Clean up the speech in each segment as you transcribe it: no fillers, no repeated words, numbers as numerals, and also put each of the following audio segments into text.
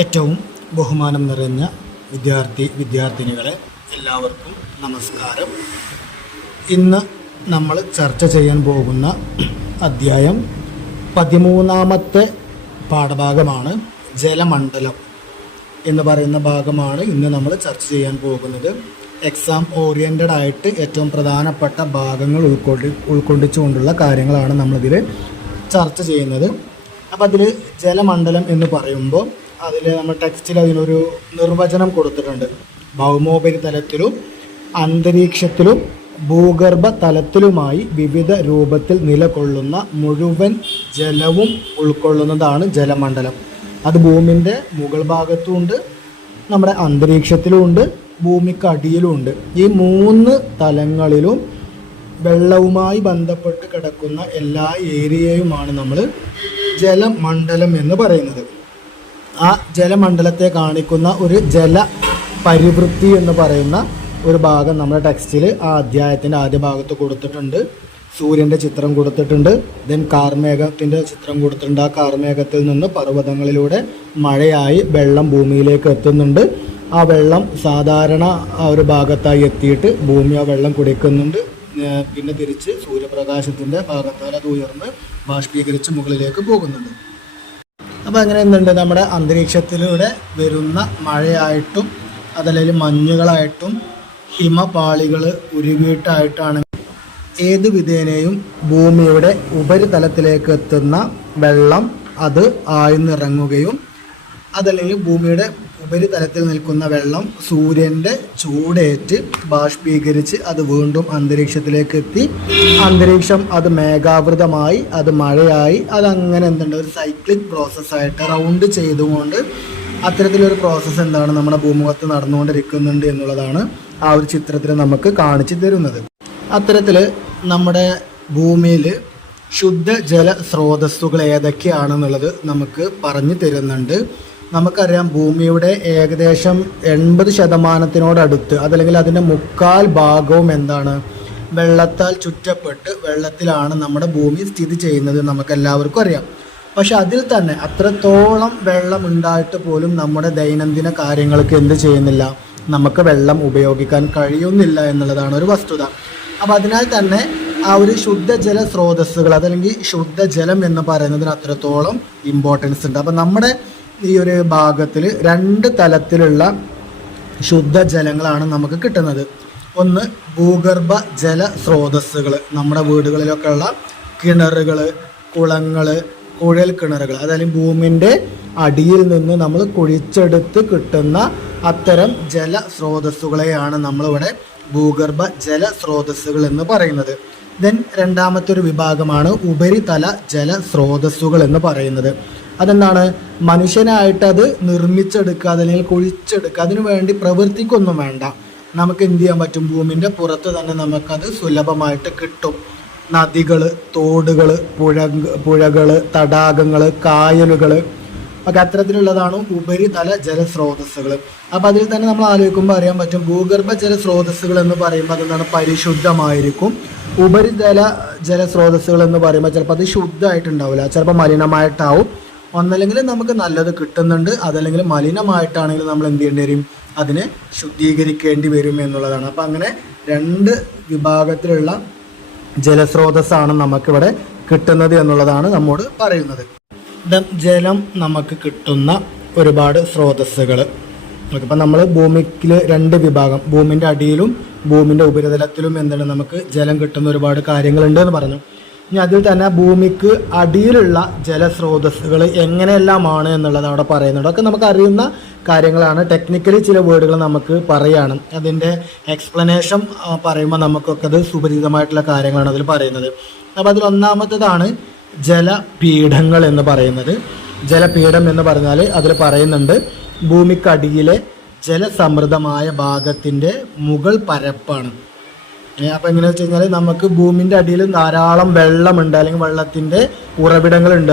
ഏറ്റവും ബഹുമാനം നിറഞ്ഞ വിദ്യാർത്ഥിനികളെ എല്ലാവർക്കും നമസ്കാരം. ഇന്ന് നമ്മൾ ചർച്ച ചെയ്യാൻ പോകുന്ന അധ്യായം 13-ാമത്തെ പാഠഭാഗമാണ്. ജലമണ്ഡലം എന്ന് പറയുന്ന ഭാഗമാണ് ഇന്ന് നമ്മൾ ചർച്ച ചെയ്യാൻ പോകുന്നത്. എക്സാം ഓറിയൻറ്റഡ് ആയിട്ട് ഏറ്റവും പ്രധാനപ്പെട്ട ഭാഗങ്ങൾ ഉൾക്കൊള്ളിച്ചുകൊണ്ടുള്ള കാര്യങ്ങളാണ് നമ്മളിതിൽ ചർച്ച ചെയ്യുന്നത്. അപ്പോൾ അതിൽ ജലമണ്ഡലം എന്ന് പറയുമ്പോൾ അതിൽ നമ്മൾ ടെക്സ്റ്റിൽ അതിനൊരു നിർവചനം കൊടുത്തിട്ടുണ്ട്. ഭൗമോപരിതലത്തിലും അന്തരീക്ഷത്തിലും ഭൂഗർഭ തലത്തിലുമായി വിവിധ രൂപത്തിൽ നിലകൊള്ളുന്ന മുഴുവൻ ജലവും ഉൾക്കൊള്ളുന്നതാണ് ജലമണ്ഡലം. അത് ഭൂമിൻ്റെ മുകൾ ഭാഗത്തുമുണ്ട്, നമ്മുടെ അന്തരീക്ഷത്തിലുമുണ്ട്, ഭൂമിക്കടിയിലുമുണ്ട്. ഈ 3 തലങ്ങളിലും വെള്ളവുമായി ബന്ധപ്പെട്ട് കിടക്കുന്ന എല്ലാ ഏരിയയുമാണ് നമ്മൾ ജലമണ്ഡലം എന്ന് പറയുന്നത്. ആ ജലമണ്ഡലത്തെ കാണിക്കുന്ന ഒരു ജല പരിവൃത്തി എന്ന് പറയുന്ന ഒരു ഭാഗം നമ്മുടെ ടെക്സ്റ്റിൽ ആ അധ്യായത്തിൻ്റെ ആദ്യ ഭാഗത്ത് കൊടുത്തിട്ടുണ്ട്. സൂര്യൻ്റെ ചിത്രം കൊടുത്തിട്ടുണ്ട്, ദെൻ കാർമേഘത്തിൻ്റെ ചിത്രം കൊടുത്തിട്ടുണ്ട്. ആ കാർമേഘത്തിൽ നിന്ന് പർവ്വതങ്ങളിലൂടെ മഴയായി വെള്ളം ഭൂമിയിലേക്ക് എത്തുന്നുണ്ട്. ആ വെള്ളം സാധാരണ ആ ഒരു ഭാഗത്തായി എത്തിയിട്ട് ഭൂമി ആ വെള്ളം കുടിക്കുന്നുണ്ട്. പിന്നെ തിരിച്ച് സൂര്യപ്രകാശത്തിൻ്റെ ഭാഗത്താൽ അത് ഉയർന്ന് ബാഷ്പീകരിച്ച് മുകളിലേക്ക് പോകുന്നുണ്ട്. അപ്പോൾ അങ്ങനെ എന്തുണ്ട്, നമ്മുടെ അന്തരീക്ഷത്തിലൂടെ വരുന്ന മഴയായിട്ടും അതല്ലെങ്കിൽ മഞ്ഞുകളായിട്ടും ഹിമപാളികൾ ഉരുകിയിട്ടായിട്ടാണെങ്കിൽ ഏത് വിധേനയും ഭൂമിയുടെ ഉപരിതലത്തിലേക്ക് എത്തുന്ന വെള്ളം അത് ആഴ്ന്നിറങ്ങുകയും അതല്ലെങ്കിൽ ഭൂമിയുടെ ഉപരിതലത്തിൽ നിൽക്കുന്ന വെള്ളം സൂര്യൻ്റെ ചൂടേറ്റ് ബാഷ്പീകരിച്ച് അത് വീണ്ടും അന്തരീക്ഷത്തിലേക്ക് എത്തി അന്തരീക്ഷം അത് മേഘാവൃതമായി അത് മഴയായി അതങ്ങനെ എന്തുണ്ട് ഒരു സൈക്ലിക് പ്രോസസ്സായിട്ട് റൗണ്ട് ചെയ്തുകൊണ്ട് അത്തരത്തിലൊരു പ്രോസസ്സ് എന്താണ് നമ്മുടെ ഭൂമുഖത്ത് നടന്നുകൊണ്ടിരിക്കുന്നുണ്ട് എന്നുള്ളതാണ് ആ ഒരു ചിത്രത്തിൽ നമുക്ക് കാണിച്ചു തരുന്നത്. അത്തരത്തിൽ നമ്മുടെ ഭൂമിയിൽ ശുദ്ധജല സ്രോതസ്സുകൾ ഏതൊക്കെയാണെന്നുള്ളത് നമുക്ക് പറഞ്ഞു തരുന്നുണ്ട്. നമുക്കറിയാം, ഭൂമിയുടെ ഏകദേശം 80% അതല്ലെങ്കിൽ അതിൻ്റെ 3/4 ഭാഗവും എന്താണ്, വെള്ളത്താൽ ചുറ്റപ്പെട്ട് വെള്ളത്തിലാണ് നമ്മുടെ ഭൂമി സ്ഥിതി ചെയ്യുന്നത്. നമുക്ക് എല്ലാവർക്കും അറിയാം. പക്ഷെ അതിൽ തന്നെ അത്രത്തോളം വെള്ളം ഉണ്ടായിട്ട് പോലും നമ്മുടെ ദൈനംദിന കാര്യങ്ങൾക്ക് എന്ത് ചെയ്യുന്നില്ല, നമുക്ക് വെള്ളം ഉപയോഗിക്കാൻ കഴിയുന്നില്ല എന്നുള്ളതാണ് ഒരു വസ്തുത. അപ്പം അതിനാൽ തന്നെ ആ ഒരു ശുദ്ധജല സ്രോതസ്സുകൾ അതല്ലെങ്കിൽ ശുദ്ധജലം എന്ന് പറയുന്നതിന് അത്രത്തോളം ഇമ്പോർട്ടൻസ് ഉണ്ട്. അപ്പം നമ്മുടെ ഈ ഒരു ഭാഗത്തിൽ 2 തലത്തിലുള്ള ശുദ്ധജലങ്ങളാണ് നമുക്ക് കിട്ടുന്നത്. ഒന്ന് ഭൂഗർഭ ജല സ്രോതസ്സുകൾ, നമ്മുടെ വീടുകളിലൊക്കെ ഉള്ള കിണറുകൾ, കുളങ്ങൾ, കുഴൽ കിണറുകൾ, അതായത് ഭൂമിൻ്റെ അടിയിൽ നിന്ന് നമ്മൾ കുഴിച്ചെടുത്ത് കിട്ടുന്ന അത്തരം ജല സ്രോതസ്സുകളെയാണ് നമ്മളിവിടെ ഭൂഗർഭ ജല സ്രോതസ്സുകൾ എന്ന് പറയുന്നത്. ദെൻ രണ്ടാമത്തെ ഒരു വിഭാഗമാണ് ഉപരിതല ജല സ്രോതസ്സുകൾ എന്ന് പറയുന്നത്. അതെന്താണ്, മനുഷ്യനായിട്ട് അത് നിർമ്മിച്ചെടുക്കുക അല്ലെങ്കിൽ കുഴിച്ചെടുക്കുക, അതിനു വേണ്ടി പ്രവർത്തിക്കൊന്നും വേണ്ട. നമുക്ക് എന്ത് ചെയ്യാൻ പറ്റും, ഭൂമിൻ്റെ പുറത്ത് തന്നെ നമുക്കത് സുലഭമായിട്ട് കിട്ടും. നദികൾ, തോടുകൾ, പുഴകൾ, തടാകങ്ങൾ, കായലുകൾ ഒക്കെ അത്തരത്തിലുള്ളതാണ് ഉപരിതല ജലസ്രോതസ്സുകൾ. അപ്പം അതിൽ തന്നെ നമ്മൾ ആലോചിക്കുമ്പോൾ അറിയാൻ പറ്റും, ഭൂഗർഭ ജലസ്രോതസ്സുകൾ എന്ന് പറയുമ്പോൾ അതെന്താണ്, പരിശുദ്ധമായിരിക്കും. ഉപരിതല ജലസ്രോതസ്സുകൾ എന്ന് പറയുമ്പോൾ ചിലപ്പോൾ അത് ശുദ്ധമായിട്ടുണ്ടാവില്ല, ചിലപ്പോൾ മലിനമായിട്ടാവും. ഒന്നല്ലെങ്കിൽ നമുക്ക് നല്ലത് കിട്ടുന്നുണ്ട്, അതല്ലെങ്കിൽ മലിനമായിട്ടാണെങ്കിൽ നമ്മൾ എന്ത് ചെയ്യേണ്ടി വരും, അതിനെ ശുദ്ധീകരിക്കേണ്ടി വരും എന്നുള്ളതാണ്. അപ്പം അങ്ങനെ 2 വിഭാഗത്തിലുള്ള ജലസ്രോതസ്സാണ് നമുക്കിവിടെ കിട്ടുന്നത് എന്നുള്ളതാണ് നമ്മോട് പറയുന്നത്. ജലം നമുക്ക് കിട്ടുന്ന ഒരുപാട് സ്രോതസ്സുകൾ. ഇപ്പം നമ്മൾ ഭൂമിയിൽ 2 വിഭാഗം, ഭൂമിൻ്റെ അടിയിലും ഭൂമിൻ്റെ ഉപരിതലത്തിലും എന്താണ് നമുക്ക് ജലം കിട്ടുന്ന ഒരുപാട് കാര്യങ്ങളുണ്ട് എന്ന് പറഞ്ഞു. ഇനി അതിൽ തന്നെ ഭൂമിക്ക് അടിയിലുള്ള ജലസ്രോതസ്സുകൾ എങ്ങനെയെല്ലാമാണ് എന്നുള്ളത് അവിടെ പറയുന്നുണ്ട്. അതൊക്കെ നമുക്ക് അറിയുന്ന കാര്യങ്ങളാണ്. ടെക്നിക്കലി ചില വേർഡുകൾ നമുക്ക് പറയാണ്, അതിൻ്റെ എക്സ്പ്ലനേഷൻ പറയുമ്പോൾ നമുക്കൊക്കെ അത് സുപരിചിതമായിട്ടുള്ള കാര്യങ്ങളാണ് അതിൽ പറയുന്നത്. അപ്പോൾ അതിൽ ഒന്നാമത്തേതാണ് ജലപീഠങ്ങൾ എന്ന് പറയുന്നത്. ജലപീഠം എന്ന് പറഞ്ഞാൽ അതിൽ പറയുന്നുണ്ട്, ഭൂമിക്കടിയിലെ ജലസമൃദ്ധമായ ഭാഗത്തിൻ്റെ മുകൾ പരപ്പാണ്. അപ്പം എങ്ങനെയാണെന്ന് വെച്ച് കഴിഞ്ഞാൽ നമുക്ക് ഭൂമിൻ്റെ അടിയിൽ ധാരാളം വെള്ളമുണ്ട് അല്ലെങ്കിൽ വെള്ളത്തിൻ്റെ ഉറവിടങ്ങൾ ഉണ്ട്.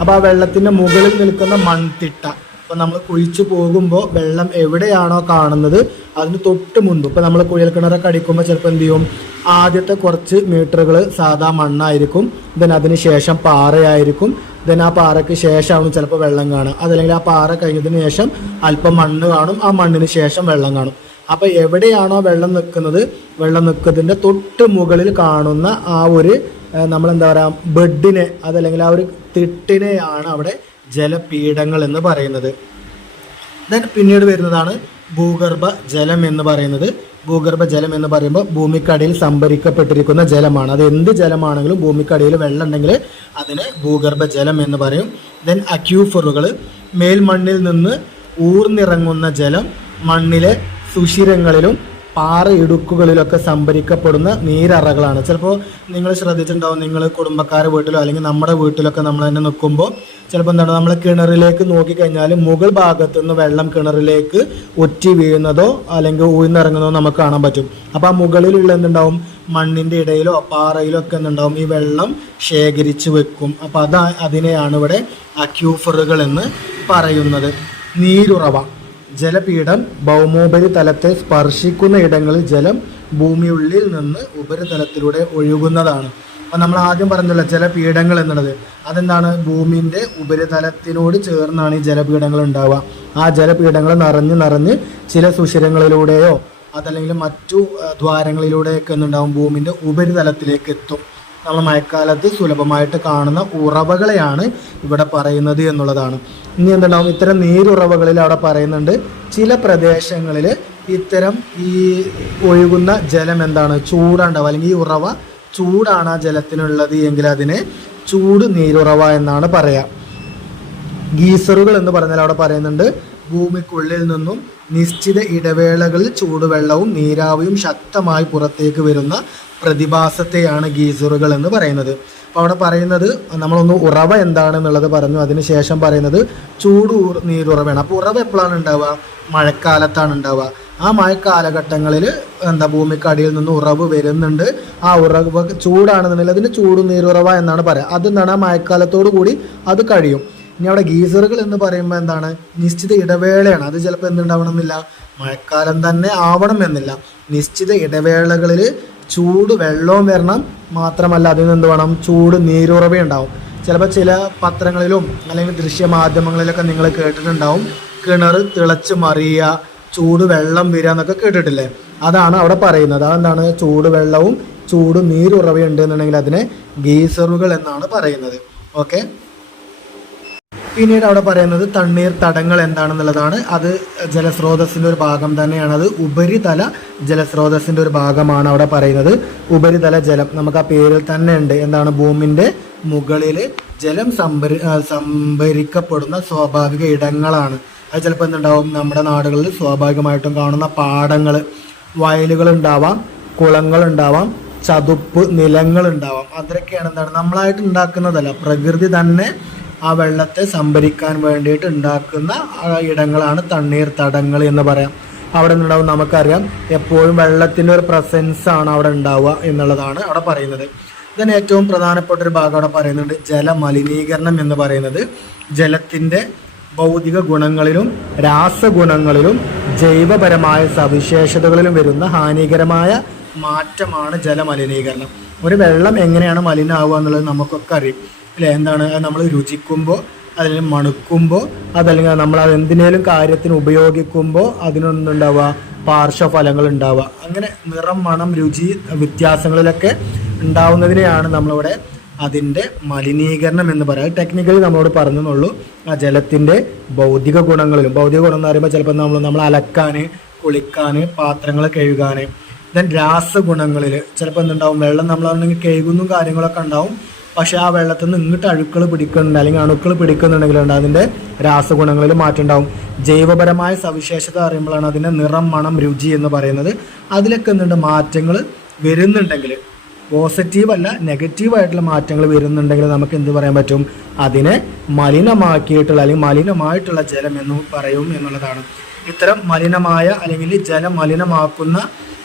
അപ്പോൾ ആ വെള്ളത്തിൻ്റെ മുകളിൽ നിൽക്കുന്ന മൺതിട്ട, അപ്പോൾ നമ്മൾ കുഴിച്ചു പോകുമ്പോൾ വെള്ളം എവിടെയാണോ കാണുന്നത് അതിന് തൊട്ട് മുൻപ്, ഇപ്പോൾ നമ്മൾ കുഴൽ കിണറൊക്കെ അടിക്കുമ്പോൾ ചിലപ്പോൾ എന്ത് ചെയ്യും, ആദ്യത്തെ കുറച്ച് മീറ്ററുകൾ സാധാ മണ്ണായിരിക്കും, ദെൻ അതിന് ശേഷം പാറയായിരിക്കും, ദെൻ ആ പാറയ്ക്ക് ശേഷമാണ് ചിലപ്പോൾ വെള്ളം കാണുക. അതല്ലെങ്കിൽ ആ പാറ കഴിഞ്ഞതിന് ശേഷം അല്പം മണ്ണ് കാണും, ആ മണ്ണിന് ശേഷം വെള്ളം കാണും. അപ്പോൾ എവിടെയാണോ വെള്ളം നിൽക്കുന്നത്, വെള്ളം നിൽക്കുന്നതിൻ്റെ തൊട്ട് മുകളിൽ കാണുന്ന ആ ഒരു നമ്മളെന്താ പറയുക ബെഡിനെ, അതല്ലെങ്കിൽ ആ ഒരു തിട്ടിനെയാണ് അവിടെ ജലപീഠങ്ങൾ എന്ന് പറയുന്നത്. ദെൻ പിന്നീട് വരുന്നതാണ് ഭൂഗർഭ ജലം എന്ന് പറയുന്നത്. ഭൂഗർഭ ജലം എന്ന് പറയുമ്പോൾ ഭൂമിക്കടിയിൽ സംഭരിക്കപ്പെട്ടിരിക്കുന്ന ജലമാണ്. അത് എന്ത് ജലമാണെങ്കിലും ഭൂമിക്കടിയിൽ വെള്ളം ഉണ്ടെങ്കിൽ അതിന് ഭൂഗർഭ ജലം എന്ന് പറയും. ദെൻ അക്യൂഫറുകൾ, മേൽമണ്ണിൽ നിന്ന് ഊർന്നിറങ്ങുന്ന ജലം മണ്ണിലെ സുഷിരങ്ങളിലും പാറ ഇടുക്കുകളിലൊക്കെ സംഭരിക്കപ്പെടുന്ന നീരറകളാണ്. ചിലപ്പോൾ നിങ്ങൾ ശ്രദ്ധിച്ചിട്ടുണ്ടാവും, നിങ്ങൾ കുടുംബക്കാരുടെ വീട്ടിലോ അല്ലെങ്കിൽ നമ്മുടെ വീട്ടിലൊക്കെ നമ്മൾ തന്നെ നിൽക്കുമ്പോൾ ചിലപ്പോൾ എന്താണ്, നമ്മൾ കിണറിലേക്ക് നോക്കിക്കഴിഞ്ഞാൽ മുകൾ ഭാഗത്തു നിന്ന് വെള്ളം കിണറിലേക്ക് ഒറ്റി വീഴുന്നതോ അല്ലെങ്കിൽ ഊഴ്ന്നിറങ്ങുന്നതോ നമുക്ക് കാണാൻ പറ്റും. അപ്പോൾ ആ മുകളിലുള്ള എന്തുണ്ടാവും, മണ്ണിൻ്റെ ഇടയിലോ പാറയിലോ ഒക്കെ എന്തുണ്ടാവും, ഈ വെള്ളം ശേഖരിച്ച് വെക്കും. അപ്പോൾ അതിനെയാണ് ഇവിടെ അക്യൂഫറുകൾ എന്ന് പറയുന്നത്. നീരുറവ, ജലപീഠം ഭൗമോപരിതലത്തെ സ്പർശിക്കുന്ന ഇടങ്ങളിൽ ജലം ഭൂമിയുള്ളിൽ നിന്ന് ഉപരിതലത്തിലൂടെ ഒഴുകുന്നതാണ്. അപ്പം നമ്മൾ ആദ്യം പറഞ്ഞല്ലോ ജലപീഠങ്ങൾ എന്നുള്ളത്, അതെന്താണ്, ഭൂമിൻ്റെ ഉപരിതലത്തിനോട് ചേർന്നാണ് ഈ ജലപീഠങ്ങൾ ഉണ്ടാവുക. ആ ജലപീഠങ്ങൾ നിറഞ്ഞ് ചില സുഷിരങ്ങളിലൂടെയോ അതല്ലെങ്കിൽ മറ്റു ദ്വാരങ്ങളിലൂടെയൊക്കെ എന്തുണ്ടാവും, ഭൂമിൻ്റെ ഉപരിതലത്തിലേക്ക് എത്തും. നമ്മൾ മഴക്കാലത്ത് സുലഭമായിട്ട് കാണുന്ന ഉറവകളെയാണ് ഇവിടെ പറയുന്നത് എന്നുള്ളതാണ്. ഇനി എന്തുണ്ടാവും, ഇത്തരം നീരുറവകളിൽ അവിടെ പറയുന്നുണ്ട് ചില പ്രദേശങ്ങളിൽ ഇത്തരം ഈ ഒഴുകുന്ന ജലം എന്താണ്, ചൂടുണ്ടാവും, അല്ലെങ്കിൽ ഈ ഉറവ ചൂടാണ് ആ ജലത്തിനുള്ളത് എങ്കിൽ അതിനെ ചൂട് നീരുറവ എന്നാണ് പറയാം. ഗീസറുകൾ എന്ന് പറഞ്ഞാൽ അവിടെ പറയുന്നുണ്ട് ഭൂമിക്കുള്ളിൽ നിന്നും നിശ്ചിത ഇടവേളകളിൽ ചൂടുവെള്ളവും നീരാവിയും ശക്തമായി പുറത്തേക്ക് വരുന്ന പ്രതിഭാസത്തെയാണ് ഗീസറുകൾ എന്ന് പറയുന്നത്. അപ്പോൾ അവിടെ പറയുന്നത് നമ്മളൊന്ന് ഉറവ എന്താണെന്നുള്ളത് പറഞ്ഞു, അതിനുശേഷം പറയുന്നത് ചൂട് നീരുറവയാണ്. അപ്പോൾ ഉറവ എപ്പോഴാണ് ഉണ്ടാവുക, മഴക്കാലത്താണ് ഉണ്ടാവുക. ആ മഴക്കാലഘട്ടങ്ങളിൽ ഭൂമിക്കടിയിൽ നിന്ന് ഉറവ് വരുന്നുണ്ട്. ആ ഉറവ് ചൂടാണെന്നുണ്ടെങ്കിൽ അതിന് ചൂട് നീരുറവ എന്നാണ് പറയുക. അതെന്താണ്, ആ മഴക്കാലത്തോടു കൂടി അത് കഴിയും. ഇനി അവിടെ ഗീസറുകൾ എന്ന് പറയുമ്പോൾ എന്താണ്, നിശ്ചിത ഇടവേളയാണ്. അത് ചിലപ്പോൾ എന്തുണ്ടാവണമെന്നില്ല, മഴക്കാലം തന്നെ ആവണമെന്നില്ല. നിശ്ചിത ഇടവേളകളിൽ ചൂട് വെള്ളവും വരണം, മാത്രമല്ല അതിൽ നിന്ന് എന്ത് വേണം, ചൂട് നീരുറവ ഉണ്ടാവും. ചിലപ്പോൾ ചില പത്രങ്ങളിലും അല്ലെങ്കിൽ ദൃശ്യമാധ്യമങ്ങളിലൊക്കെ നിങ്ങൾ കേട്ടിട്ടുണ്ടാവും, കിണർ തിളച്ച് മറിയുക, ചൂട് വെള്ളം വരിക എന്നൊക്കെ കേട്ടിട്ടില്ലേ. അതാണ് അവിടെ പറയുന്നത്. അതെന്താണ്, ചൂട് വെള്ളവും ചൂട് നീരുറവയുണ്ട് എന്നുണ്ടെങ്കിൽ അതിനെ ഗീസറുകൾ എന്നാണ് പറയുന്നത്. ഓക്കെ. പിന്നീട് അവിടെ പറയുന്നത് തണ്ണീർ തടങ്ങൾ എന്താണെന്നുള്ളതാണ്. അത് ജലസ്രോതസ്സിൻ്റെ ഒരു ഭാഗം തന്നെയാണ്. അത് ഉപരിതല ജലസ്രോതസ്സിൻ്റെ ഒരു ഭാഗമാണ് അവിടെ പറയുന്നത്. ഉപരിതല ജലം നമുക്ക് ആ പേരിൽ തന്നെ ഉണ്ട്. എന്താണ്, ഭൂമിൻ്റെ മുകളിൽ ജലം സംഭരിക്കപ്പെടുന്ന സ്വാഭാവിക ഇടങ്ങളാണ്. അത് ചിലപ്പോൾ എന്തുണ്ടാവും, നമ്മുടെ നാടുകളിൽ സ്വാഭാവികമായിട്ടും കാണുന്ന പാടങ്ങൾ, വയലുകൾ ഉണ്ടാവാം, കുളങ്ങൾ ഉണ്ടാവാം, ചതുപ്പ് നിലങ്ങൾ ഉണ്ടാവാം. അതൊക്കെയാണ് എന്താണ്, നമ്മളായിട്ട് ഉണ്ടാക്കുന്നതല്ല, പ്രകൃതി തന്നെ ആ വെള്ളത്തെ സംഭരിക്കാൻ വേണ്ടിയിട്ട് ഉണ്ടാക്കുന്ന ഇടങ്ങളാണ് തണ്ണീർ തടങ്ങൾ എന്ന് പറയാം. അവിടെ നിന്നുണ്ടാവും, നമുക്കറിയാം എപ്പോഴും വെള്ളത്തിൻ്റെ ഒരു പ്രസൻസ് ആണ് അവിടെ ഉണ്ടാവുക എന്നുള്ളതാണ് അവിടെ പറയുന്നത്. ഇതിന് ഏറ്റവും പ്രധാനപ്പെട്ട ഒരു ഭാഗം അവിടെ പറയുന്നുണ്ട് ജലമലിനീകരണം എന്ന് പറയുന്നത്. ജലത്തിൻ്റെ ഭൗതിക ഗുണങ്ങളിലും രാസഗുണങ്ങളിലും ജൈവപരമായ സവിശേഷതകളിലും വരുന്ന ഹാനികരമായ മാറ്റമാണ് ജലമലിനീകരണം. ഒരു വെള്ളം എങ്ങനെയാണ് മലിനമാവുക എന്നുള്ളത് നമുക്കൊക്കെ അറിയും അല്ലേ. എന്താണ്, നമ്മൾ രുചിക്കുമ്പോൾ അല്ലെങ്കിൽ മണുക്കുമ്പോൾ അതല്ലെങ്കിൽ നമ്മൾ അത് എന്തിനേലും കാര്യത്തിന് ഉപയോഗിക്കുമ്പോൾ അതിനൊന്നുണ്ടാവുക പാർശ്വഫലങ്ങൾ ഉണ്ടാവുക. അങ്ങനെ നിറം, മണം, രുചി വ്യത്യാസങ്ങളിലൊക്കെ ഉണ്ടാവുന്നതിനെയാണ് നമ്മളിവിടെ അതിൻ്റെ മലിനീകരണം എന്ന് പറയുക. ടെക്നിക്കലി നമ്മളോട് പറഞ്ഞെന്നുള്ളൂ. ആ ജലത്തിൻ്റെ ഭൗതിക ഗുണങ്ങളിലും, ഭൗതിക ഗുണം എന്ന് പറയുമ്പോൾ ചിലപ്പോൾ നമ്മൾ അലക്കാൻ, കുളിക്കാൻ, പാത്രങ്ങൾ കഴുകാൻ. ദെൻ രാസഗുണങ്ങളിൽ ചിലപ്പോൾ എന്തുണ്ടാവും, വെള്ളം നമ്മളാണെങ്കിൽ കഴുകുന്നും കാര്യങ്ങളൊക്കെ ഉണ്ടാവും, പക്ഷേ ആ വെള്ളത്തിൽ നിന്ന് ഇങ്ങോട്ട് അഴുക്കൾ പിടിക്കുന്നുണ്ട് അല്ലെങ്കിൽ അണുക്കൾ പിടിക്കുന്നുണ്ടെങ്കിലുണ്ട് അതിൻ്റെ രാസഗുണങ്ങളിൽ മാറ്റം ഉണ്ടാവും. ജൈവപരമായ സവിശേഷത പറയുമ്പോഴാണ് അതിൻ്റെ നിറം, മണം, രുചി എന്ന് പറയുന്നത്. അതിലൊക്കെ എന്തുണ്ട് മാറ്റങ്ങൾ വരുന്നുണ്ടെങ്കിൽ, പോസിറ്റീവ് അല്ല നെഗറ്റീവായിട്ടുള്ള മാറ്റങ്ങൾ വരുന്നുണ്ടെങ്കിൽ നമുക്ക് എന്ത് പറയാൻ പറ്റും, അതിനെ മലിനമാക്കിയിട്ടുള്ള അല്ലെങ്കിൽ മലിനമായിട്ടുള്ള ജലം എന്ന് പറയും എന്നുള്ളതാണ്. ഇത്തരം മലിനമായ അല്ലെങ്കിൽ ജലം മലിനമാക്കുന്ന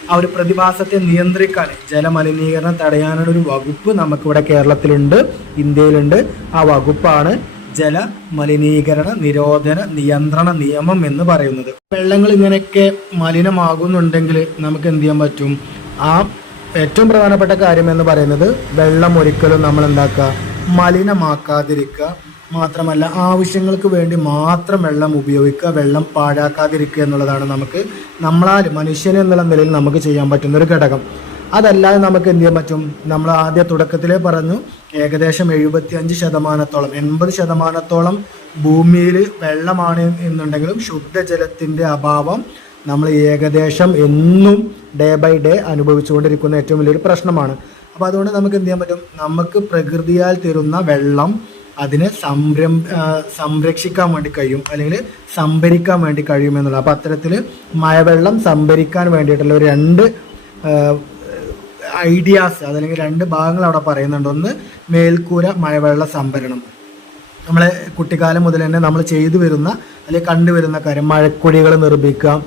ആ ഒരു പ്രതിഭാസത്തെ നിയന്ത്രിക്കാൻ, ജലമലിനീകരണം തടയാനുള്ള ഒരു വകുപ്പ് നമുക്കിവിടെ കേരളത്തിലുണ്ട്, ഇന്ത്യയിലുണ്ട്. ആ വകുപ്പാണ് ജല മലിനീകരണ നിരോധന നിയന്ത്രണ നിയമം എന്ന് പറയുന്നത്. വെള്ളങ്ങൾ ഇങ്ങനെയൊക്കെ മലിനമാകുന്നുണ്ടെങ്കിൽ നമുക്ക് എന്ത് ചെയ്യാൻ പറ്റും? ആ ഏറ്റവും പ്രധാനപ്പെട്ട കാര്യം എന്ന് പറയുന്നത് വെള്ളം ഒരിക്കലും നമ്മൾ എന്താക്കുക, മലിനമാക്കാതിരിക്കുക. മാത്രമല്ല ആവശ്യങ്ങൾക്ക് വേണ്ടി മാത്രം വെള്ളം ഉപയോഗിക്കുക, വെള്ളം പാഴാക്കാതിരിക്കുക എന്നുള്ളതാണ് നമ്മളാൽ മനുഷ്യൻ എന്നുള്ള നിലയിൽ നമുക്ക് ചെയ്യാൻ പറ്റുന്ന ഒരു ഘടകം. അതല്ലാതെ നമുക്ക് എന്ത് ചെയ്യാൻ പറ്റും? നമ്മൾ ആദ്യ തുടക്കത്തിലേ പറഞ്ഞു, ഏകദേശം 75%, 80% ഭൂമിയിൽ വെള്ളമാണ് എന്നുണ്ടെങ്കിലും ശുദ്ധജലത്തിൻ്റെ അഭാവം നമ്മൾ ഏകദേശം എന്നും ഡേ ബൈ ഡേ അനുഭവിച്ചുകൊണ്ടിരിക്കുന്ന ഏറ്റവും വലിയൊരു പ്രശ്നമാണ്. അപ്പോൾ അതുകൊണ്ട് നമുക്ക് എന്ത് ചെയ്യാൻ പറ്റും? നമുക്ക് പ്രകൃതിയാൽ തരുന്ന വെള്ളം അതിനെ സംരക്ഷിക്കാൻ വേണ്ടി കഴിയും, അല്ലെങ്കിൽ സംഭരിക്കാൻ വേണ്ടി കഴിയും എന്നുള്ളത്. അപ്പോൾ അത്തരത്തിൽ മഴവെള്ളം സംഭരിക്കാൻ വേണ്ടിയിട്ടുള്ള ഒരു 2 ഐഡിയാസ്, അതല്ലെങ്കിൽ 2 ഭാഗങ്ങൾ അവിടെ പറയുന്നുണ്ട്. ഒന്ന്, മേൽക്കൂര മഴവെള്ള സംഭരണം. നമ്മളെ കുട്ടിക്കാലം മുതൽ തന്നെ നമ്മൾ ചെയ്തു വരുന്ന അല്ലെങ്കിൽ കണ്ടുവരുന്ന കാര്യം, മഴക്കുഴികൾ നിർമ്മിക്കുക.